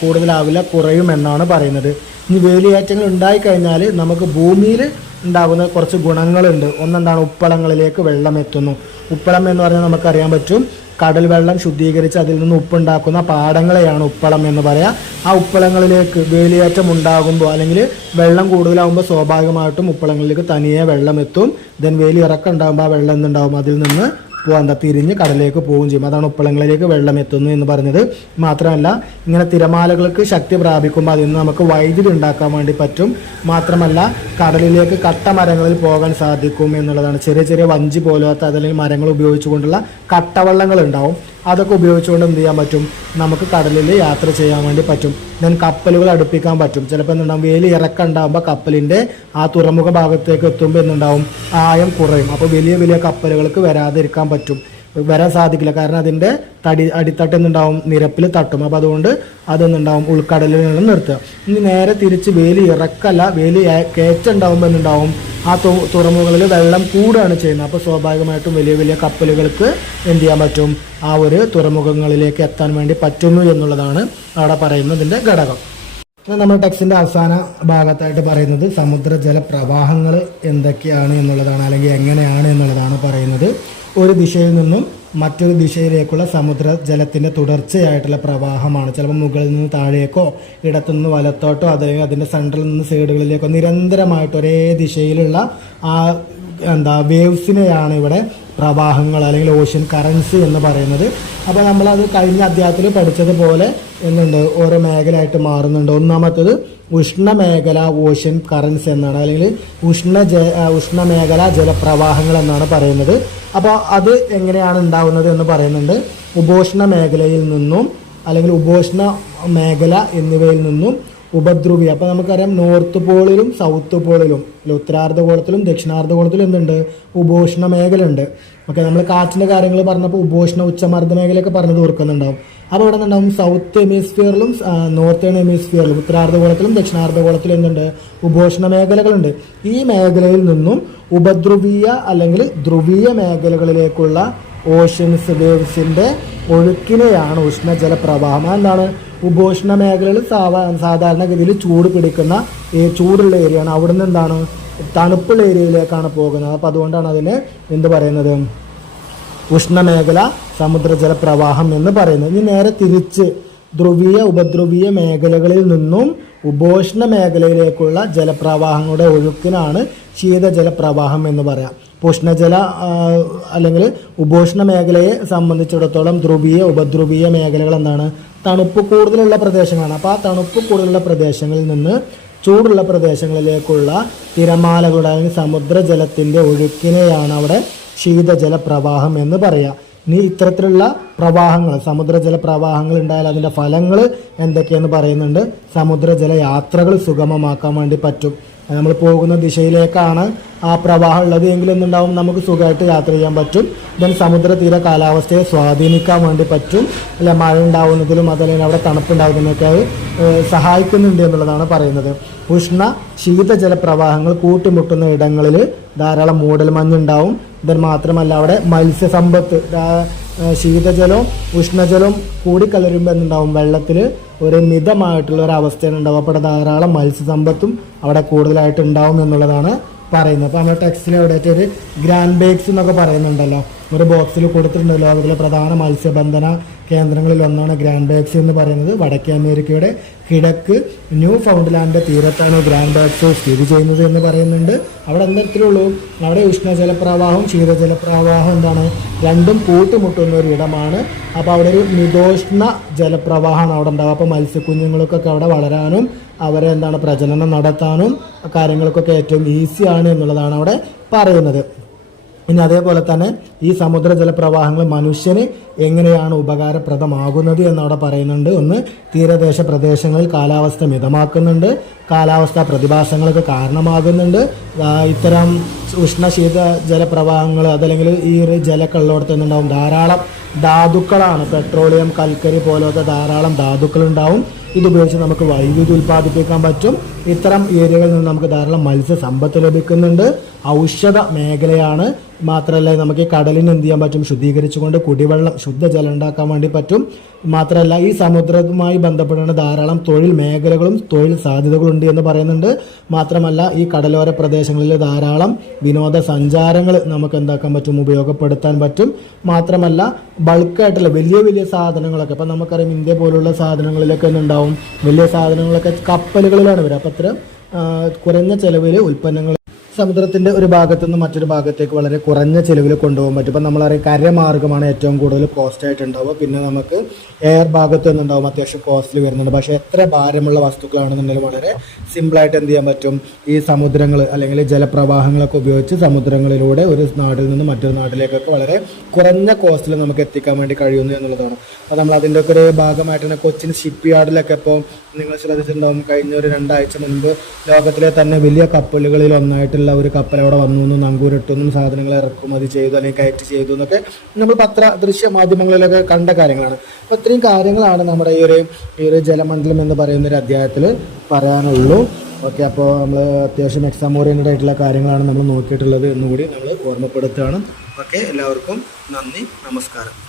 കൂടുതലാവില്ല, കുറയുമെന്നാണ് പറയുന്നത്. ഇനി വേലിയേറ്റങ്ങൾ ഉണ്ടായിക്കഴിഞ്ഞാൽ നമുക്ക് ഭൂമിയിൽ ഉണ്ടാകുന്ന കുറച്ച് ഗുണങ്ങളുണ്ട്. ഒന്നെന്താണ്, ഉപ്പളങ്ങളിലേക്ക് വെള്ളം എത്തുന്നു. ഉപ്പളം എന്ന് പറഞ്ഞാൽ നമുക്കറിയാൻ പറ്റും, കടൽ വെള്ളം ശുദ്ധീകരിച്ച് അതിൽ നിന്ന് ഉപ്പുണ്ടാക്കുന്ന പാടങ്ങളെയാണ് ഉപ്പളം എന്ന് പറയാം. ആ ഉപ്പളങ്ങളിലേക്ക് വേലിയേറ്റം ഉണ്ടാകുമ്പോൾ അല്ലെങ്കിൽ വെള്ളം കൂടുതലാകുമ്പോൾ സ്വാഭാവികമായിട്ടും ഉപ്പളങ്ങളിലേക്ക് തനിയെ വെള്ളം എത്തും. ദെൻ വേലി ഇറക്കം ഉണ്ടാകുമ്പോൾ ആ വെള്ളം എന്തുണ്ടാവും, അതിൽ നിന്ന് തിരിഞ്ഞ് കടലിലേക്ക് പോവുകയും ചെയ്യും. അതാണ് ഉപ്പളങ്ങളിലേക്ക് വെള്ളം എത്തുന്നു എന്ന് പറഞ്ഞത്. മാത്രമല്ല ഇങ്ങനെ തിരമാലകൾക്ക് ശക്തി പ്രാപിക്കുമ്പോൾ അതിൽ നിന്ന് നമുക്ക് വൈദ്യുതി ഉണ്ടാക്കാൻ വേണ്ടി പറ്റും. മാത്രമല്ല കടലിലേക്ക് കട്ടമരങ്ങളിൽ പോകാൻ സാധിക്കും എന്നുള്ളതാണ്. ചെറിയ ചെറിയ വഞ്ചി പോലത്തെ അതല്ലെങ്കിൽ മരങ്ങൾ ഉപയോഗിച്ചുകൊണ്ടുള്ള കട്ടവള്ളങ്ങൾ ഉണ്ടാവും. അതൊക്കെ ഉപയോഗിച്ചുകൊണ്ട് എന്ത് ചെയ്യാൻ പറ്റും, നമുക്ക് കടലിൽ യാത്ര ചെയ്യാൻ വേണ്ടി പറ്റും. ദെൻ കപ്പലുകൾ അടുപ്പിക്കാൻ പറ്റും. ചിലപ്പോൾ എന്തുണ്ടാവും, വേലി ഇറക്കം ഉണ്ടാകുമ്പോൾ കപ്പലിൻ്റെ ആ തുറമുഖ ഭാഗത്തേക്ക് എത്തുമ്പോൾ എന്തുണ്ടാവും, ആയം കുറയും. അപ്പോൾ വലിയ വലിയ കപ്പലുകൾക്ക് വരാതിരിക്കാൻ വരാൻ സാധിക്കില്ല. കാരണം അതിൻ്റെ അടിത്തട്ട് എന്തുണ്ടാവും, നിരപ്പിൽ തട്ടും. അപ്പോൾ അതുകൊണ്ട് അതെന്തുണ്ടാവും, ഉൾക്കടലിൽ നിന്ന് നിർത്തുക. ഇനി നേരെ തിരിച്ച് വേലി ഇറക്കല്ല, വേലി കയറ്റുണ്ടാവുമ്പോൾ എന്തുണ്ടാവും, ആ തുറമുഖങ്ങളിൽ വെള്ളം കൂടുകയാണ് ചെയ്യുന്നത്. അപ്പോൾ സ്വാഭാവികമായിട്ടും വലിയ വലിയ കപ്പലുകൾക്ക് എന്ത് ചെയ്യാൻ പറ്റും, ആ ഒരു തുറമുഖങ്ങളിലേക്ക് എത്താൻ വേണ്ടി പറ്റുന്നു എന്നുള്ളതാണ് അവിടെ പറയുന്നതിൻ്റെ ഘടകം. നമ്മുടെ ടെക്സ്റ്റിൻ്റെ അവസാന ഭാഗത്തായിട്ട് പറയുന്നത് സമുദ്രജല പ്രവാഹങ്ങൾ എന്തൊക്കെയാണ് എന്നുള്ളതാണ്, അല്ലെങ്കിൽ എങ്ങനെയാണ് എന്നുള്ളതാണ് പറയുന്നത്. ഒരു ദിശയിൽ നിന്നും മറ്റൊരു ദിശയിലേക്കുള്ള സമുദ്രജലത്തിൻ്റെ തുടർച്ചയായിട്ടുള്ള പ്രവാഹമാണ്. ചിലപ്പോൾ മുകളിൽ നിന്ന് താഴേക്കോ ഇടത്തുനിന്ന് വലത്തോട്ടോ അല്ലെങ്കിൽ അതിൻ്റെ സെൻട്രലിൽ നിന്ന് സൈഡുകളിലേക്കോ നിരന്തരമായിട്ട് ഒരേ ദിശയിലുള്ള ആ വേവ്സിനെയാണ് ഇവിടെ പ്രവാഹങ്ങൾ അല്ലെങ്കിൽ ഓഷ്യൻ കറൻസി എന്ന് പറയുന്നത്. അപ്പോൾ നമ്മളത് കഴിഞ്ഞ അധ്യായത്തിൽ പഠിച്ചതുപോലെ എന്നുണ്ട്, ഓരോ മേഖലയായിട്ട് മാറുന്നുണ്ട്. ഒന്നാമത്തേത് ഉഷ്ണമേഖല ഓഷ്യൻ കറൻസ് എന്നാണ്, അല്ലെങ്കിൽ ഉഷ്ണമേഖല ജലപ്രവാഹങ്ങൾ എന്നാണ് പറയുന്നത്. അപ്പോൾ അത് എങ്ങനെയാണ് ഉണ്ടാവുന്നത് എന്ന് പറയുന്നുണ്ട്. ഉപോഷ്ണ മേഖലയിൽ നിന്നും അല്ലെങ്കിൽ ഉപോഷ്ണ മേഖല എന്നിവയിൽ നിന്നും ഉപദ്രവീയ. അപ്പോൾ നമുക്കറിയാം നോർത്ത് പോളിലും സൗത്ത് പോളിലും ഉത്തരാർദ്ധഗോളത്തിലും ദക്ഷിണാർദ്ധഗോളത്തിലും എന്തുണ്ട്, ഉപോഷ്ണ മേഖല ഉണ്ട്. ഓക്കെ, നമ്മൾ കാറ്റിൻ്റെ കാര്യങ്ങൾ പറഞ്ഞപ്പോൾ ഉപോഷ്ണ ഉച്ചമർദ്ദ മേഖലയൊക്കെ പറഞ്ഞത് ഓർക്കുന്നുണ്ടാവും. അപ്പോൾ ഇവിടെ നിന്നുണ്ടാവും സൗത്ത് ഹെമിസ്ഫിയറിലും നോർത്തേൺ ഹെമിസ്ഫിയറിലും ഉത്തരാർദ്ധഗോളത്തിലും ദക്ഷിണാർദ്ധഗോളത്തിലും എന്തുണ്ട്, ഉപോഷ്ണ മേഖലകളുണ്ട്. ഈ മേഖലയിൽ നിന്നും ഉപദ്രവീയ അല്ലെങ്കിൽ ധ്രുവീയ മേഖലകളിലേക്കുള്ള ഓഷ്യൻസ് വേവ്സിൻ്റെ ഒഴുക്കിനെയാണ് ഉഷ്ണജല പ്രവാഹം. എന്താണ്, ഉപോഷ്ണ മേഖലകൾ സാധാരണഗതിയിൽ ചൂട് പിടിക്കുന്ന ചൂടുള്ള ഏരിയയാണ്. അവിടുന്ന് എന്താണ്, തണുപ്പുള്ള ഏരിയയിലേക്കാണ് പോകുന്നത്. അപ്പോൾ അതുകൊണ്ടാണ് അതിന് എന്ത് പറയുന്നത്, ഉഷ്ണമേഖല സമുദ്രജല പ്രവാഹം എന്ന് പറയുന്നത്. ഇനി നേരെ തിരിച്ച് ധ്രുവീയ ഉപദ്രവീയ മേഖലകളിൽ നിന്നും ഉപോഷ്ണ മേഖലയിലേക്കുള്ള ജലപ്രവാഹങ്ങളുടെ ഒഴുക്കിനാണ് ശീതജലപ്രവാഹം എന്ന് പറയാം. ഉഷ്ണജല അല്ലെങ്കിൽ ഉപോഷ്ണ മേഖലയെ സംബന്ധിച്ചിടത്തോളം ധ്രുവീയ ഉപദ്രവീയ മേഖലകൾ എന്താണ്, തണുപ്പ് കൂടുതലുള്ള പ്രദേശങ്ങളാണ്. അപ്പോൾ ആ തണുപ്പ് കൂടുതലുള്ള പ്രദേശങ്ങളിൽ നിന്ന് ചൂടുള്ള പ്രദേശങ്ങളിലേക്കുള്ള തിരമാലകളുടെ അല്ലെങ്കിൽ സമുദ്രജലത്തിൻ്റെ ഒഴുക്കിനെയാണ് അവിടെ ശീതജല പ്രവാഹം എന്ന് പറയാം. ഇനി ഇത്തരത്തിലുള്ള പ്രവാഹങ്ങൾ, സമുദ്രജല പ്രവാഹങ്ങൾ ഉണ്ടായാൽ അതിൻ്റെ ഫലങ്ങൾ എന്തൊക്കെയെന്ന് പറയുന്നുണ്ട്. സമുദ്രജല യാത്രകൾ സുഗമമാക്കാൻ വേണ്ടി പറ്റും. നമ്മൾ പോകുന്ന ദിശയിലേക്കാണ് ആ പ്രവാഹം ഉള്ളത് എങ്കിൽ എന്തുണ്ടാവും, നമുക്ക് സുഖമായിട്ട് യാത്ര ചെയ്യാൻ പറ്റും. ദെൻ സമുദ്രതീര കാലാവസ്ഥയെ സ്വാധീനിക്കാൻ വേണ്ടി പറ്റും. അല്ലെ, മഴ ഉണ്ടാവുന്നതിലും അതല്ലെങ്കിൽ അവിടെ തണുപ്പുണ്ടാകുന്നതിനൊക്കെ അത് സഹായിക്കുന്നുണ്ട് എന്നുള്ളതാണ് പറയുന്നത്. ഉഷ്ണ ശീതജല പ്രവാഹങ്ങൾ കൂട്ടിമുട്ടുന്ന ഇടങ്ങളിൽ ധാരാളം മൂടൽമഞ്ഞുണ്ടാവും. ദെൻ മാത്രമല്ല അവിടെ മത്സ്യസമ്പത്ത്, ശീതജലവും ഉഷ്ണജലവും കൂടിക്കലരുമ്പോൾ എന്തുണ്ടാവും, വെള്ളത്തിൽ ഒരു മിതമായിട്ടുള്ള ഒരു അവസ്ഥയാണ് ഉണ്ടാവും. അപ്പോൾ ധാരാളം മത്സ്യസമ്പത്തും അവിടെ കൂടുതലായിട്ട് ഉണ്ടാവും എന്നുള്ളതാണ് പറയുന്നത്. അപ്പോൾ നമ്മുടെ ടെക്സ്റ്റിൽ എവിടെയായിട്ട് ഒരു ഗ്രാൻഡ് ബേക്സ് എന്നൊക്കെ പറയുന്നുണ്ടല്ലോ, ഒരു ബോക്സിൽ കൊടുത്തിട്ടുണ്ടല്ലോ. അതിലെ പ്രധാന മത്സ്യബന്ധന കേന്ദ്രങ്ങളിൽ ഒന്നാണ് ഗ്രാൻഡ് ബാക്സ് എന്ന് പറയുന്നത്. വടക്കേ അമേരിക്കയുടെ കിഴക്ക് ന്യൂ ഫൗണ്ട്ലാൻഡിൻ്റെ തീരത്താണ് ഗ്രാൻഡ് ബാക്സ് സ്ഥിതി ചെയ്യുന്നത് എന്ന് പറയുന്നുണ്ട്. അവിടെ എന്തെത്തിലുള്ളൂ, അവിടെ ഉഷ്ണജലപ്രവാഹവും ശീതജലപ്രവാഹവും എന്താണ്, രണ്ടും കൂട്ടുമുട്ടുന്ന ഒരു ഇടമാണ്. അപ്പോൾ അവിടെ ഒരു മിതോഷ്ണ ജലപ്രവാഹമാണ് അവിടെ ഉണ്ടാവുക. അപ്പോൾ മത്സ്യക്കുഞ്ഞുങ്ങൾക്കൊക്കെ അവിടെ വളരാനും അവരെ എന്താണ് പ്രജനനം നടത്താനും കാര്യങ്ങൾക്കൊക്കെ ഏറ്റവും ഈസിയാണ് എന്നുള്ളതാണ് അവിടെ പറയുന്നത്. ഇനി അതേപോലെ തന്നെ ഈ സമുദ്രജല പ്രവാഹങ്ങൾ മനുഷ്യന് എങ്ങനെയാണ് ഉപകാരപ്രദമാകുന്നത് എന്നവിടെ പറയുന്നുണ്ട്. ഒന്ന്, തീരദേശ പ്രദേശങ്ങളിൽ കാലാവസ്ഥ മിതമാക്കുന്നുണ്ട്, കാലാവസ്ഥാ പ്രതിഭാസങ്ങൾക്ക് കാരണമാകുന്നുണ്ട്. ഇത്തരം ഉഷ്ണശീത ജലപ്രവാഹങ്ങൾ അതല്ലെങ്കിൽ ഈ ഒരു ജലക്കള്ളോടത്ത് നിന്നുണ്ടാവും ധാരാളം ധാതുക്കളാണ്, പെട്രോളിയം കൽക്കരി പോലത്തെ ധാരാളം ധാതുക്കളുണ്ടാവും. ഇതുപയോഗിച്ച് നമുക്ക് വൈദ്യുതി ഉൽപ്പാദിപ്പിക്കാൻ പറ്റും. ഇത്തരം ഏരിയകളിൽ നിന്ന് നമുക്ക് ധാരാളം മത്സ്യസമ്പത്ത് ലഭിക്കുന്നുണ്ട്. ഔഷധ മേഖലയാണ്. മാത്രമല്ല നമുക്ക് ഈ കടലിന് എന്ത് ചെയ്യാൻ പറ്റും, ശുദ്ധീകരിച്ചുകൊണ്ട് കുടിവെള്ളം ശുദ്ധജലം ഉണ്ടാക്കാൻ വേണ്ടി പറ്റും. മാത്രമല്ല ഈ സമുദ്രവുമായി ബന്ധപ്പെട്ടുകൊണ്ട് ധാരാളം തൊഴിൽ മേഖലകളും തൊഴിൽ സാധ്യതകളുണ്ട് എന്ന് പറയുന്നുണ്ട്. മാത്രമല്ല ഈ കടലോര പ്രദേശങ്ങളിൽ ധാരാളം വിനോദസഞ്ചാരങ്ങൾ നമുക്ക് എന്താക്കാൻ പറ്റും, ഉപയോഗപ്പെടുത്താൻ പറ്റും. മാത്രമല്ല ബൾക്കായിട്ടുള്ള വലിയ വലിയ സാധനങ്ങളൊക്കെ, ഇപ്പം നമുക്കറിയാം ഇന്ത്യ പോലുള്ള സാധനങ്ങളിലൊക്കെ ഉണ്ടാവും, വലിയ സാധനങ്ങളൊക്കെ കപ്പലുകളിലാണ് വരിക. അപ്പം അത്തരം കുറഞ്ഞ ചെലവിൽ ഉൽപ്പന്നങ്ങൾ സമുദ്രത്തിൻ്റെ ഒരു ഭാഗത്തു നിന്ന് മറ്റൊരു ഭാഗത്തേക്ക് വളരെ കുറഞ്ഞ ചിലവിൽ കൊണ്ടുപോകാൻ പറ്റും. ഇപ്പം നമ്മളറിയാം കരമാർഗ്ഗമാണ് ഏറ്റവും കൂടുതൽ കോസ്റ്റ് ആയിട്ട് ഉണ്ടാവുക. പിന്നെ നമുക്ക് എയർ ഭാഗത്ത് നിന്നുണ്ടാവും അത്യാവശ്യം കോസ്റ്റ്ലി വരുന്നുണ്ട്. പക്ഷേ എത്ര ഭാരമുള്ള വസ്തുക്കളാണെന്നുണ്ടെങ്കിലും വളരെ സിമ്പിളായിട്ട് എന്ത് ചെയ്യാൻ പറ്റും, ഈ സമുദ്രങ്ങൾ അല്ലെങ്കിൽ ജലപ്രവാഹങ്ങളൊക്കെ ഉപയോഗിച്ച് സമുദ്രങ്ങളിലൂടെ ഒരു നാട്ടിൽ നിന്ന് മറ്റൊരു നാട്ടിലേക്കൊക്കെ വളരെ കുറഞ്ഞ കോസ്റ്റിൽ നമുക്ക് എത്തിക്കാൻ വേണ്ടി കഴിയുന്നു എന്നുള്ളതാണ്. അപ്പോൾ നമ്മൾ അതിൻ്റെ ഒക്കെ ഒരു ഭാഗമായിട്ട് തന്നെ കൊച്ചിൻ ഷിപ്പ് യാർഡിലൊക്കെ ഇപ്പോൾ നിങ്ങൾ ശ്രദ്ധിച്ചിട്ടുണ്ടാവും, കഴിഞ്ഞ ഒരു 2 ആഴ്ച മുൻപ് ലോകത്തിലെ തന്നെ വലിയ കപ്പലുകളിൽ ഒന്നായിട്ടുള്ള ഒരു കപ്പൽ അവിടെ വന്നു, നങ്കൂരിട്ടൊന്നും സാധനങ്ങൾ ഇറക്കുമതി ചെയ്തു അല്ലെങ്കിൽ കയറ്റി ചെയ്തു എന്നൊക്കെ നമ്മൾ ദൃശ്യ മാധ്യമങ്ങളിലൊക്കെ കണ്ട കാര്യങ്ങളാണ്. അപ്പോൾ ഇത്രയും കാര്യങ്ങളാണ് നമ്മുടെ ഈ ഒരു ജലമണ്ഡലം എന്ന് പറയുന്ന ഒരു അധ്യായത്തിൽ പറയാനുള്ളൂ. ഓക്കെ, അപ്പോൾ നമ്മൾ അത്യാവശ്യം എക്സാം ഓറിയൻറ്റഡ് ആയിട്ടുള്ള കാര്യങ്ങളാണ് നമ്മൾ നോക്കിയിട്ടുള്ളത് എന്നുകൂടി നമ്മൾ ഓർമ്മപ്പെടുത്തുകയാണ്. ഓക്കെ, എല്ലാവർക്കും നന്ദി, നമസ്കാരം.